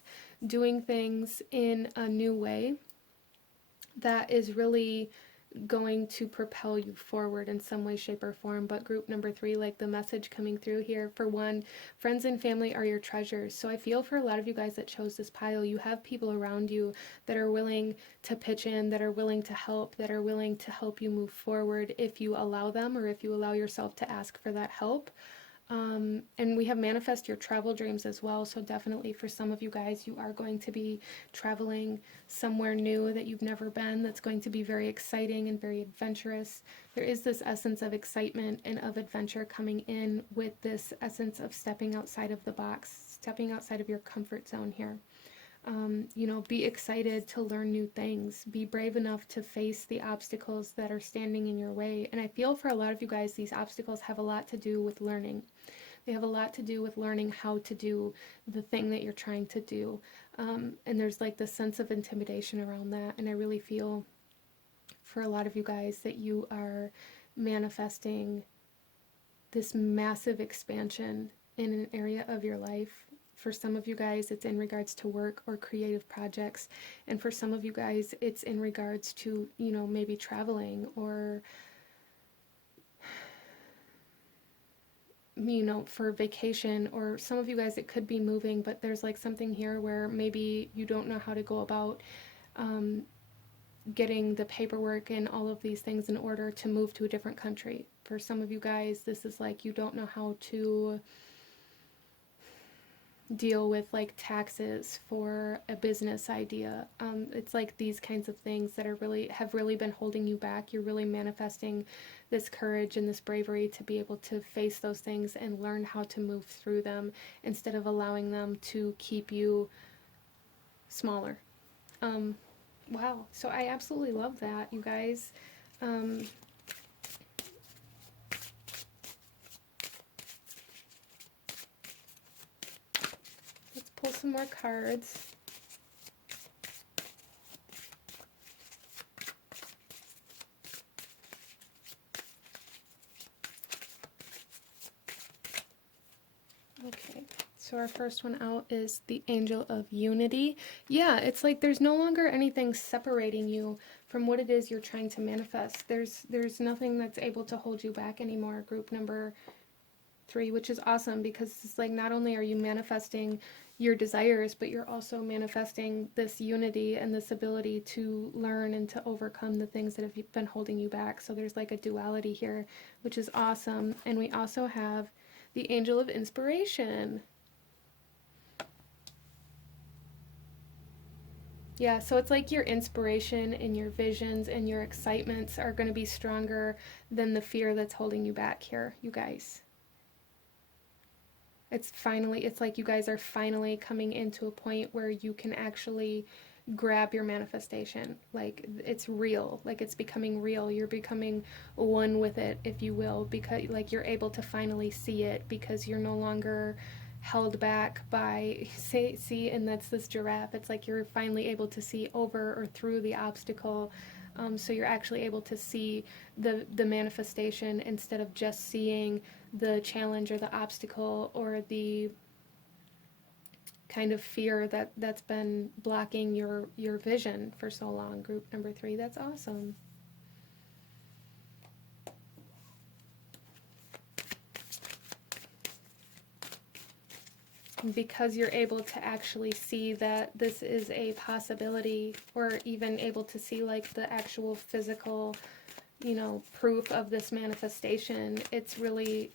doing things in a new way that is really going to propel you forward in some way, shape, or form. But group number 3, like the message coming through here, for one, friends and family are your treasures. So I feel for a lot of you guys that chose this pile, you have people around you that are willing to pitch in, that are willing to help, that are willing to help you move forward if you allow them, or if you allow yourself to ask for that help. And we have manifest your travel dreams as well. So definitely for some of you guys, you are going to be traveling somewhere new that you've never been. That's going to be very exciting and very adventurous. There is this essence of excitement and of adventure coming in with this essence of stepping outside of the box, stepping outside of your comfort zone here. Be excited to learn new things. Be brave enough to face the obstacles that are standing in your way. And I feel for a lot of you guys, these obstacles have a lot to do with learning. They have a lot to do with learning how to do the thing that you're trying to do. And there's like this sense of intimidation around that. And I really feel for a lot of you guys that you are manifesting this massive expansion in an area of your life. For some of you guys, it's in regards to work or creative projects. And for some of you guys, it's in regards to, maybe traveling or, for vacation. Or some of you guys, it could be moving, but there's like something here where maybe you don't know how to go about getting the paperwork and all of these things in order to move to a different country. For some of you guys, this is like you don't know how to deal with like taxes for a business idea. It's like these kinds of things that are really have really been holding you back. You're really manifesting this courage and this bravery to be able to face those things and learn how to move through them instead of allowing them to keep you smaller. Um, wow. So I absolutely love that, you guys. Um, let's pull some more cards. Okay, so our first one out is the Angel of Unity. Yeah, it's like there's no longer anything separating you from what it is you're trying to manifest. There's nothing that's able to hold you back anymore, group number 3, which is awesome because it's like not only are you manifesting your desires, but you're also manifesting this unity and this ability to learn and to overcome the things that have been holding you back. So there's like a duality here, which is awesome. And we also have the Angel of Inspiration. Yeah, so it's like your inspiration and your visions and your excitements are going to be stronger than the fear that's holding you back here, you guys. It's like you guys are finally coming into a point where you can actually grab your manifestation. Like it's real, like it's becoming real. You're becoming one with it, if you will, because like you're able to finally see it because you're no longer held back by see, and that's this giraffe. It's like you're finally able to see over or through the obstacle. So you're actually able to see the manifestation instead of just seeing the challenge or the obstacle or the kind of fear that's been blocking your vision for so long. Group number 3, that's awesome. Because you're able to actually see that this is a possibility, or even able to see like the actual physical, you know, proof of this manifestation. It's really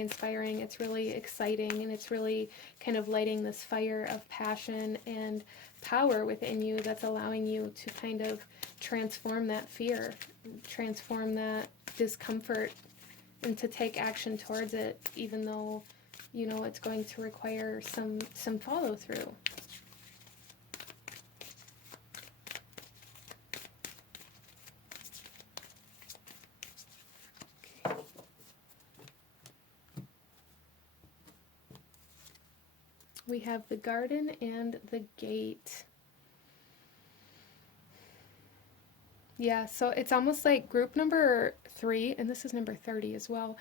inspiring, it's really exciting, and it's really kind of lighting this fire of passion and power within you that's allowing you to kind of transform that fear, transform that discomfort, and to take action towards it, even though, you know, it's going to require some follow through. We have the garden and the gate. Yeah, so it's almost like group number 3, and this is number 30 as well.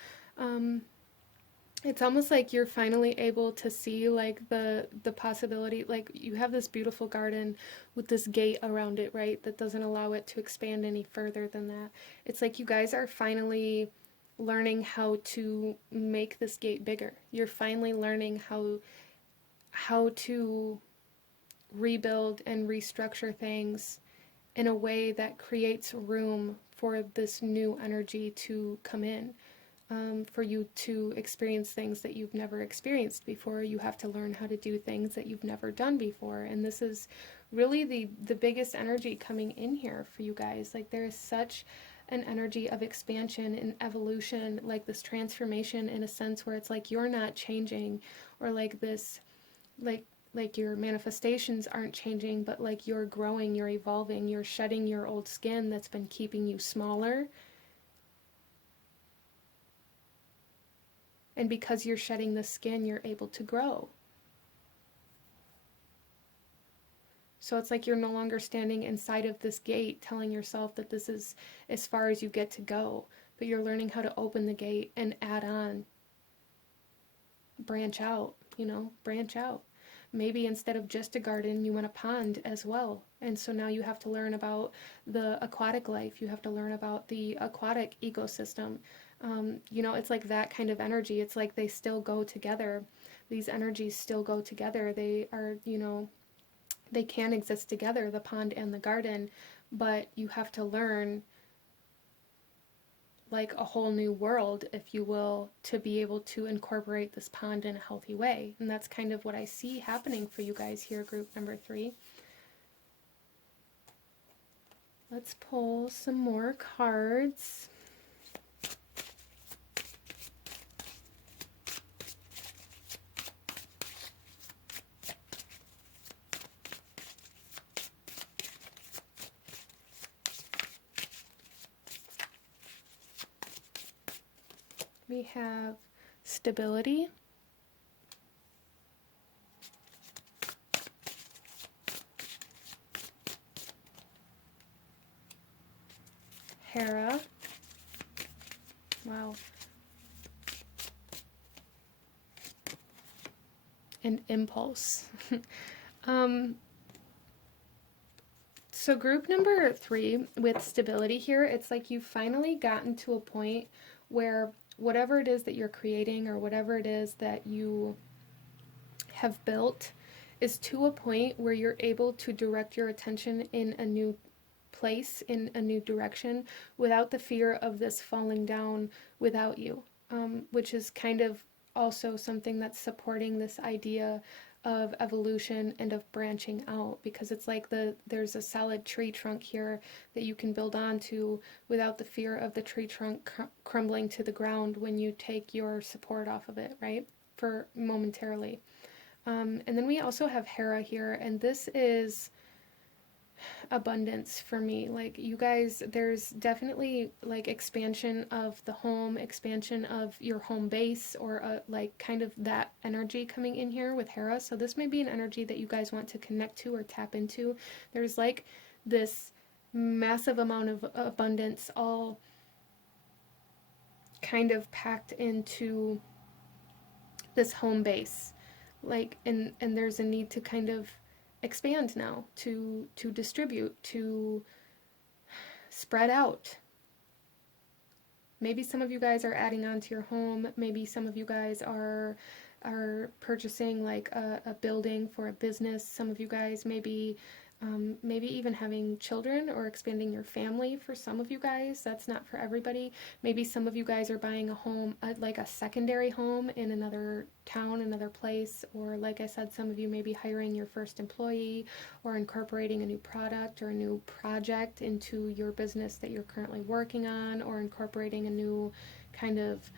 It's almost like you're finally able to see like the possibility. Like you have this beautiful garden with this gate around it, right? That doesn't allow it to expand any further than that. It's like you guys are finally learning how to make this gate bigger. You're finally learning how to rebuild and restructure things in a way that creates room for this new energy to come in, for you to experience things that you've never experienced before. You have to learn how to do things that you've never done before. And this is really the biggest energy coming in here for you guys. Like there is such an energy of expansion and evolution, like this transformation in a sense where it's like you're not changing, or like this, like your manifestations aren't changing, but like you're growing, you're evolving, you're shedding your old skin that's been keeping you smaller. And because you're shedding the skin, you're able to grow. So it's like you're no longer standing inside of this gate telling yourself that this is as far as you get to go, but you're learning how to open the gate and add on, branch out, you know, branch out. Maybe instead of just a garden, you want a pond as well. And so now you have to learn about the aquatic life. You have to learn about the aquatic ecosystem. You know, it's like that kind of energy. It's like they still go together. These energies still go together. They are, you know, they can exist together, the pond and the garden, but you have to learn like a whole new world, if you will, to be able to incorporate this pond in a healthy way. And that's kind of what I see happening for you guys here, group number 3. Let's pull some more cards. We have stability, Hera, wow, and impulse. So group number 3 with stability here, it's like you've finally gotten to a point where whatever it is that you're creating or whatever it is that you have built is to a point where you're able to direct your attention in a new place, in a new direction, without the fear of this falling down without you, which is kind of also something that's supporting this idea of evolution and of branching out, because it's like there's a solid tree trunk here that you can build onto without the fear of the tree trunk crumbling to the ground when you take your support off of it, right? For momentarily. And then we also have Hera here, and this is abundance for me. Like, you guys, there's definitely like expansion of the home, expansion of your home base, or like kind of that energy coming in here with Hera. So this may be an energy that you guys want to connect to or tap into. There's like this massive amount of abundance all kind of packed into this home base, like, and there's a need to kind of expand now, to distribute, to spread out. Maybe some of you guys are adding on to your home. Maybe some of you guys are purchasing like a building for a business. Some of you guys maybe even having children or expanding your family. For some of you guys, that's not for everybody. Maybe some of you guys are buying a home, like a secondary home in another town, another place, or like I said, some of you may be hiring your first employee or incorporating a new product or a new project into your business that you're currently working on, or incorporating a new kind of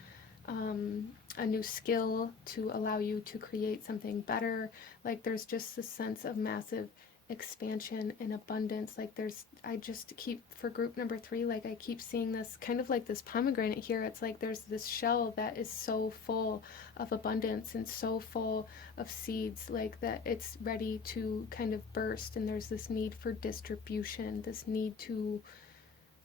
a new skill to allow you to create something better. Like, there's just this sense of massive expansion and abundance. Like, I just keep, for group number 3, like I keep seeing this kind of like this pomegranate here. It's like there's this shell that is so full of abundance and so full of seeds, like that it's ready to kind of burst, and there's this need for distribution, this need to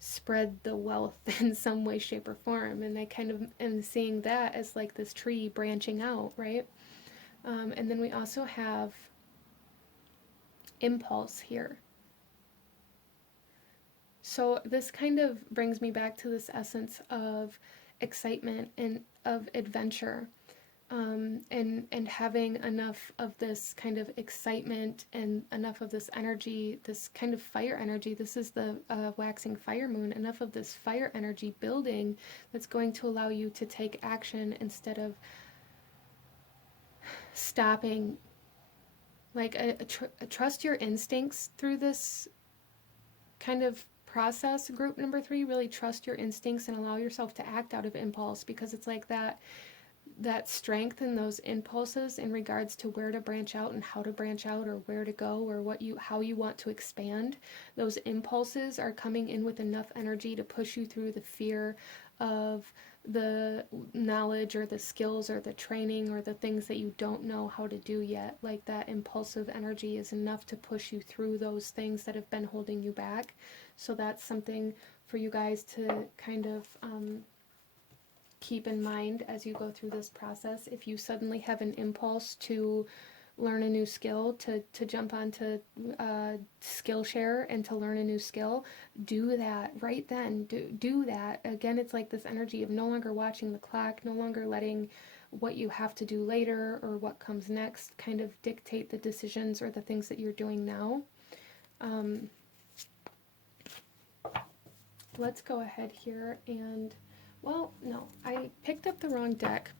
spread the wealth in some way, shape, or form. And I kind of am seeing that as like this tree branching out, right? And then we also have impulse here. So this kind of brings me back to this essence of excitement and of adventure, and having enough of this kind of excitement and enough of this energy, this kind of fire energy. This is the waxing fire moon. Enough of this fire energy building that's going to allow you to take action instead of stopping. Like, trust your instincts through this kind of process. Group number 3, really trust your instincts and allow yourself to act out of impulse, because it's like that strength in those impulses in regards to where to branch out and how to branch out, or where to go, or how you want to expand. Those impulses are coming in with enough energy to push you through the fear of the knowledge or the skills or the training or the things that you don't know how to do yet. Like, that impulsive energy is enough to push you through those things that have been holding you back. So that's something for you guys to kind of keep in mind as you go through this process. If you suddenly have an impulse to learn a new skill, to jump onto Skillshare and to learn a new skill, do that right then. Do that. Again, it's like this energy of no longer watching the clock, no longer letting what you have to do later or what comes next kind of dictate the decisions or the things that you're doing now. Let's go ahead here and Well, no, I picked up the wrong deck,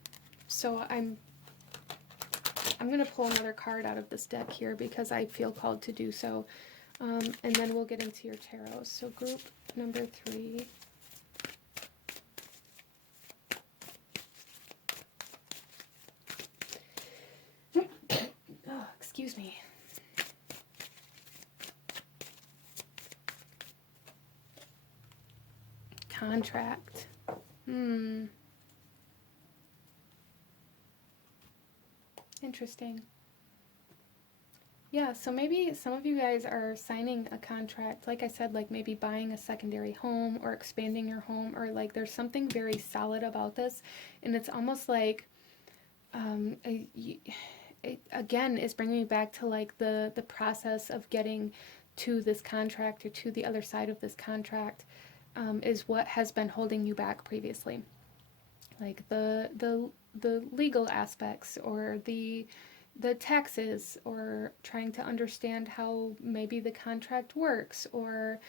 so I'm going to pull another card out of this deck here because I feel called to do so, and then we'll get into your tarot. So group number 3. Oh, excuse me. Contract. Interesting. Yeah, so maybe some of you guys are signing a contract, like I said, like maybe buying a secondary home or expanding your home, or like there's something very solid about this, and it's almost like, it again is bringing me back to like the process of getting to this contract or to the other side of this contract, is what has been holding you back previously, like the legal aspects, or the taxes, or trying to understand how maybe the contract works, or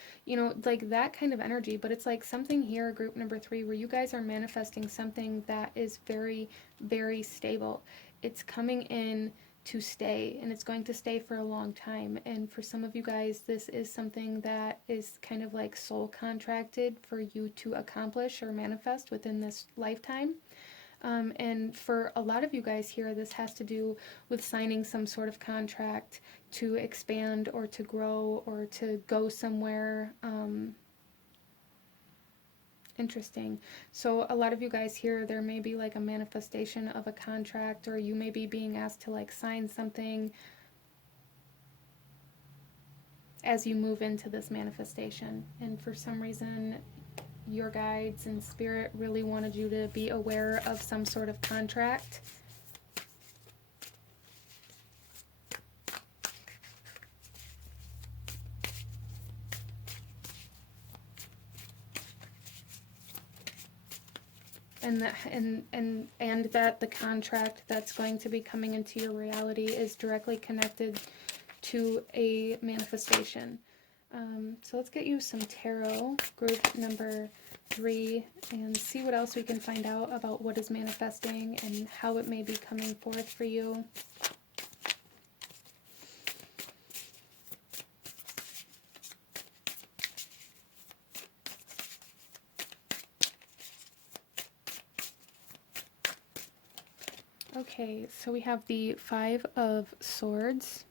like that kind of energy. But it's like something here, group number 3, where you guys are manifesting something that is very, very stable. It's coming in to stay, and it's going to stay for a long time. And for some of you guys, this is something that is kind of like soul contracted for you to accomplish or manifest within this lifetime. And for a lot of you guys here, this has to do with signing some sort of contract to expand or to grow or to go somewhere. Interesting. So a lot of you guys here, there may be like a manifestation of a contract, or you may be being asked to like sign something as you move into this manifestation. And for some reason, your guides and spirit really wanted you to be aware of some sort of contract. And that the contract that's going to be coming into your reality is directly connected to a manifestation. So let's get you some tarot, group number 3, and see what else we can find out about what is manifesting and how it may be coming forth for you. Okay, so we have the 5 of Swords.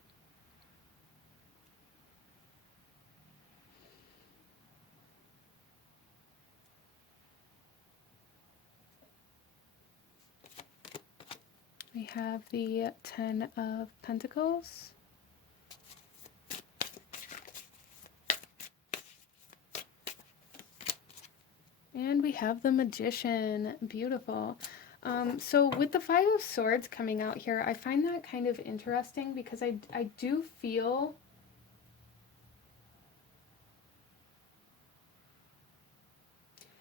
We have the 10 of Pentacles. And we have the Magician. Beautiful. So with the 5 of Swords coming out here, I find that kind of interesting because I do feel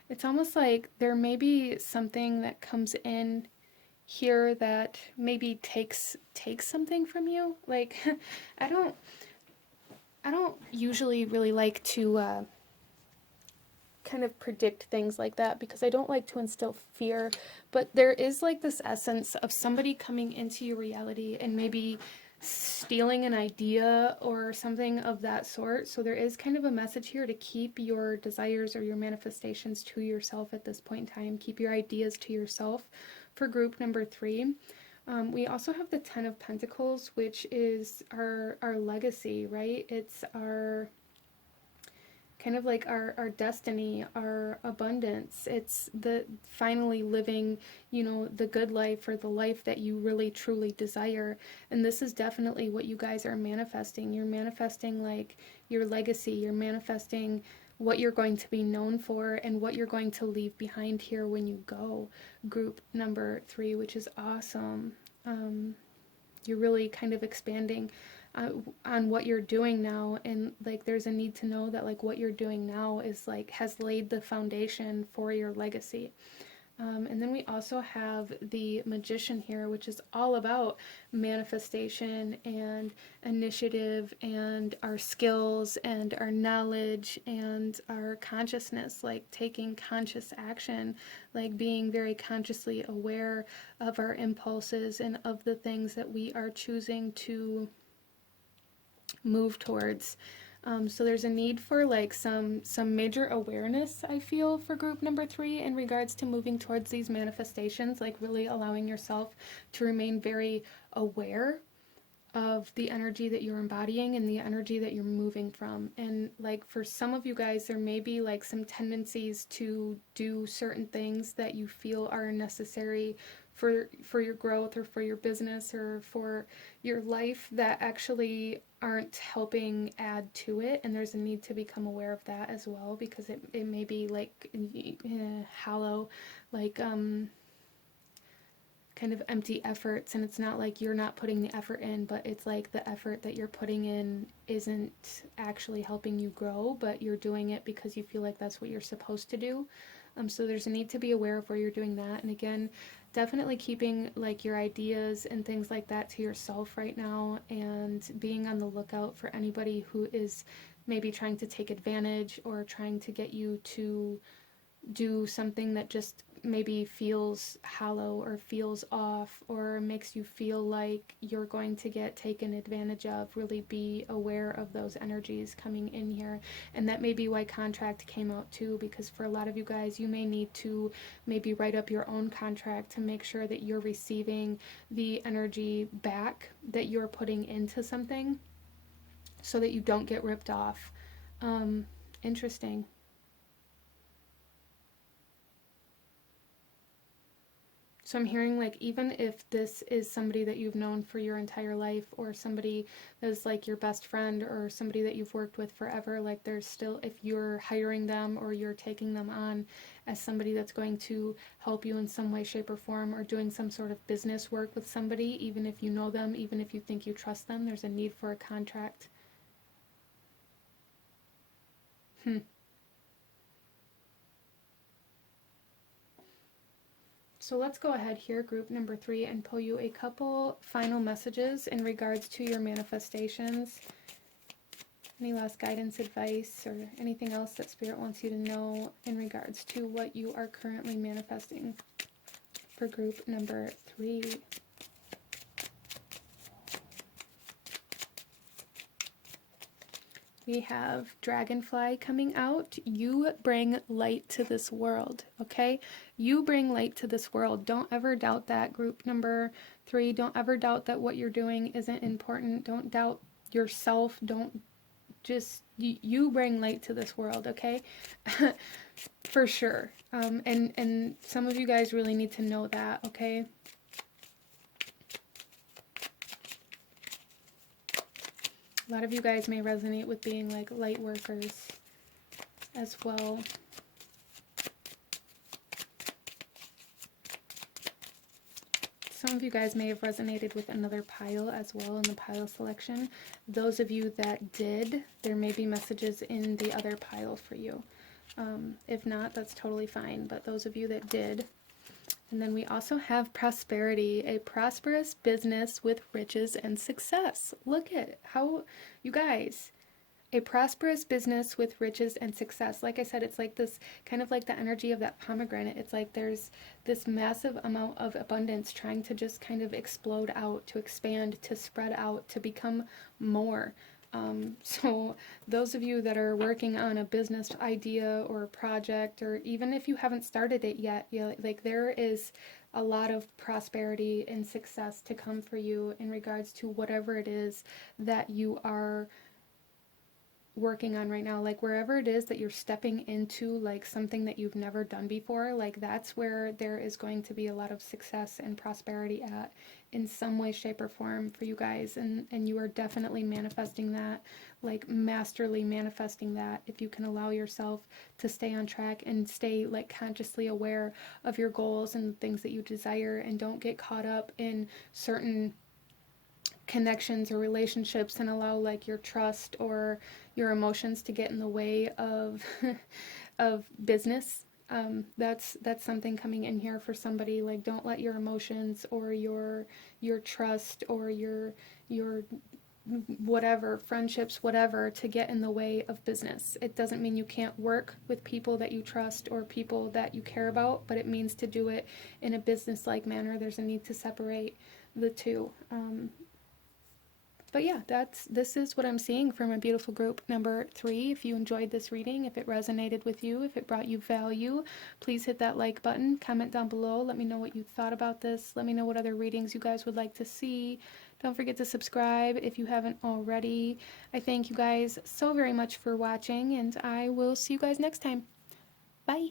it's almost like there may be something that comes in here that maybe takes something from you. Like I don't usually really like to kind of predict things like that because I don't like to instill fear, but there is like this essence of somebody coming into your reality and maybe stealing an idea or something of that sort. So there is kind of a message here to keep your desires or your manifestations to yourself at this point in time. Keep your ideas to yourself for group number 3. We also have the 10 of Pentacles, which is our legacy, right? It's our kind of like our destiny, our abundance. It's the finally living, the good life, or the life that you really truly desire. And this is definitely what you guys are manifesting. You're manifesting like your legacy. You're manifesting what you're going to be known for and what you're going to leave behind here when you go. Group number 3, which is awesome. You're really kind of expanding on what you're doing now, and like there's a need to know that like what you're doing now is like has laid the foundation for your legacy. And then we also have the Magician here, which is all about manifestation and initiative and our skills and our knowledge and our consciousness, like taking conscious action, like being very consciously aware of our impulses and of the things that we are choosing to move towards. So there's a need for like some major awareness, I feel, for group number 3 in regards to moving towards these manifestations, like really allowing yourself to remain very aware of the energy that you're embodying and the energy that you're moving from. And like for some of you guys, there may be like some tendencies to do certain things that you feel are necessary for your growth or for your business or for your life that actually aren't helping add to it, and there's a need to become aware of that as well, because it may be like hollow, like kind of empty efforts, and it's not like you're not putting the effort in, but it's like the effort that you're putting in isn't actually helping you grow, but you're doing it because you feel like that's what you're supposed to do. So there's a need to be aware of where you're doing that, and again, definitely keeping like your ideas and things like that to yourself right now, and being on the lookout for anybody who is maybe trying to take advantage or trying to get you to do something that just maybe feels hollow or feels off or makes you feel like you're going to get taken advantage of. Really be aware of those energies coming in here. And that may be why contract came out too, because for a lot of you guys, you may need to maybe write up your own contract to make sure that you're receiving the energy back that you're putting into something so that you don't get ripped off. Interesting. So I'm hearing like even if this is somebody that you've known for your entire life, or somebody that's like your best friend, or somebody that you've worked with forever, like there's still, if you're hiring them or you're taking them on as somebody that's going to help you in some way, shape, or form, or doing some sort of business work with somebody, even if you know them, even if you think you trust them, there's a need for a contract. So let's go ahead here, group number 3, and pull you a couple final messages in regards to your manifestations. Any last guidance, advice, or anything else that Spirit wants you to know in regards to what you are currently manifesting for group number 3. We have Dragonfly coming out. You bring light to this world, okay? You bring light to this world. Don't ever doubt that, group number 3. Don't ever doubt that what you're doing isn't important. Don't doubt yourself. Don't just, you bring light to this world, okay? For sure. And some of you guys really need to know that, okay? A lot of you guys may resonate with being like light workers as well. Some of you guys may have resonated with another pile as well in the pile selection. Those of you that did, there may be messages in the other pile for you. If not, that's totally fine, but those of you that did. And then we also have prosperity, a prosperous business with riches and success. Look at how, you guys, a prosperous business with riches and success. Like I said, it's like this, kind of like the energy of that pomegranate. It's like there's this massive amount of abundance trying to just kind of explode out, to expand, to spread out, to become more. So those of you that are working on a business idea or a project, or even if you haven't started it yet, like there is a lot of prosperity and success to come for you in regards to whatever it is that you are working on right now. Like wherever it is that you're stepping into, like something that you've never done before, like that's where there is going to be a lot of success and prosperity at, in some way, shape, or form for you guys. And you are definitely manifesting that, like masterly manifesting that, if you can allow yourself to stay on track and stay like consciously aware of your goals and the things that you desire, and don't get caught up in certain connections or relationships and allow like your trust or your emotions to get in the way of of business That's something coming in here for somebody. Like, don't let your emotions or your trust or your whatever, friendships, whatever, to get in the way of business. It doesn't mean you can't work with people that you trust or people that you care about, but it means to do it in a business-like manner. There's a need to separate the two. But yeah, this is what I'm seeing from a beautiful group number 3. If you enjoyed this reading, if it resonated with you, if it brought you value, please hit that like button, comment down below, let me know what you thought about this, let me know what other readings you guys would like to see. Don't forget to subscribe if you haven't already. I thank you guys so very much for watching, and I will see you guys next time. Bye.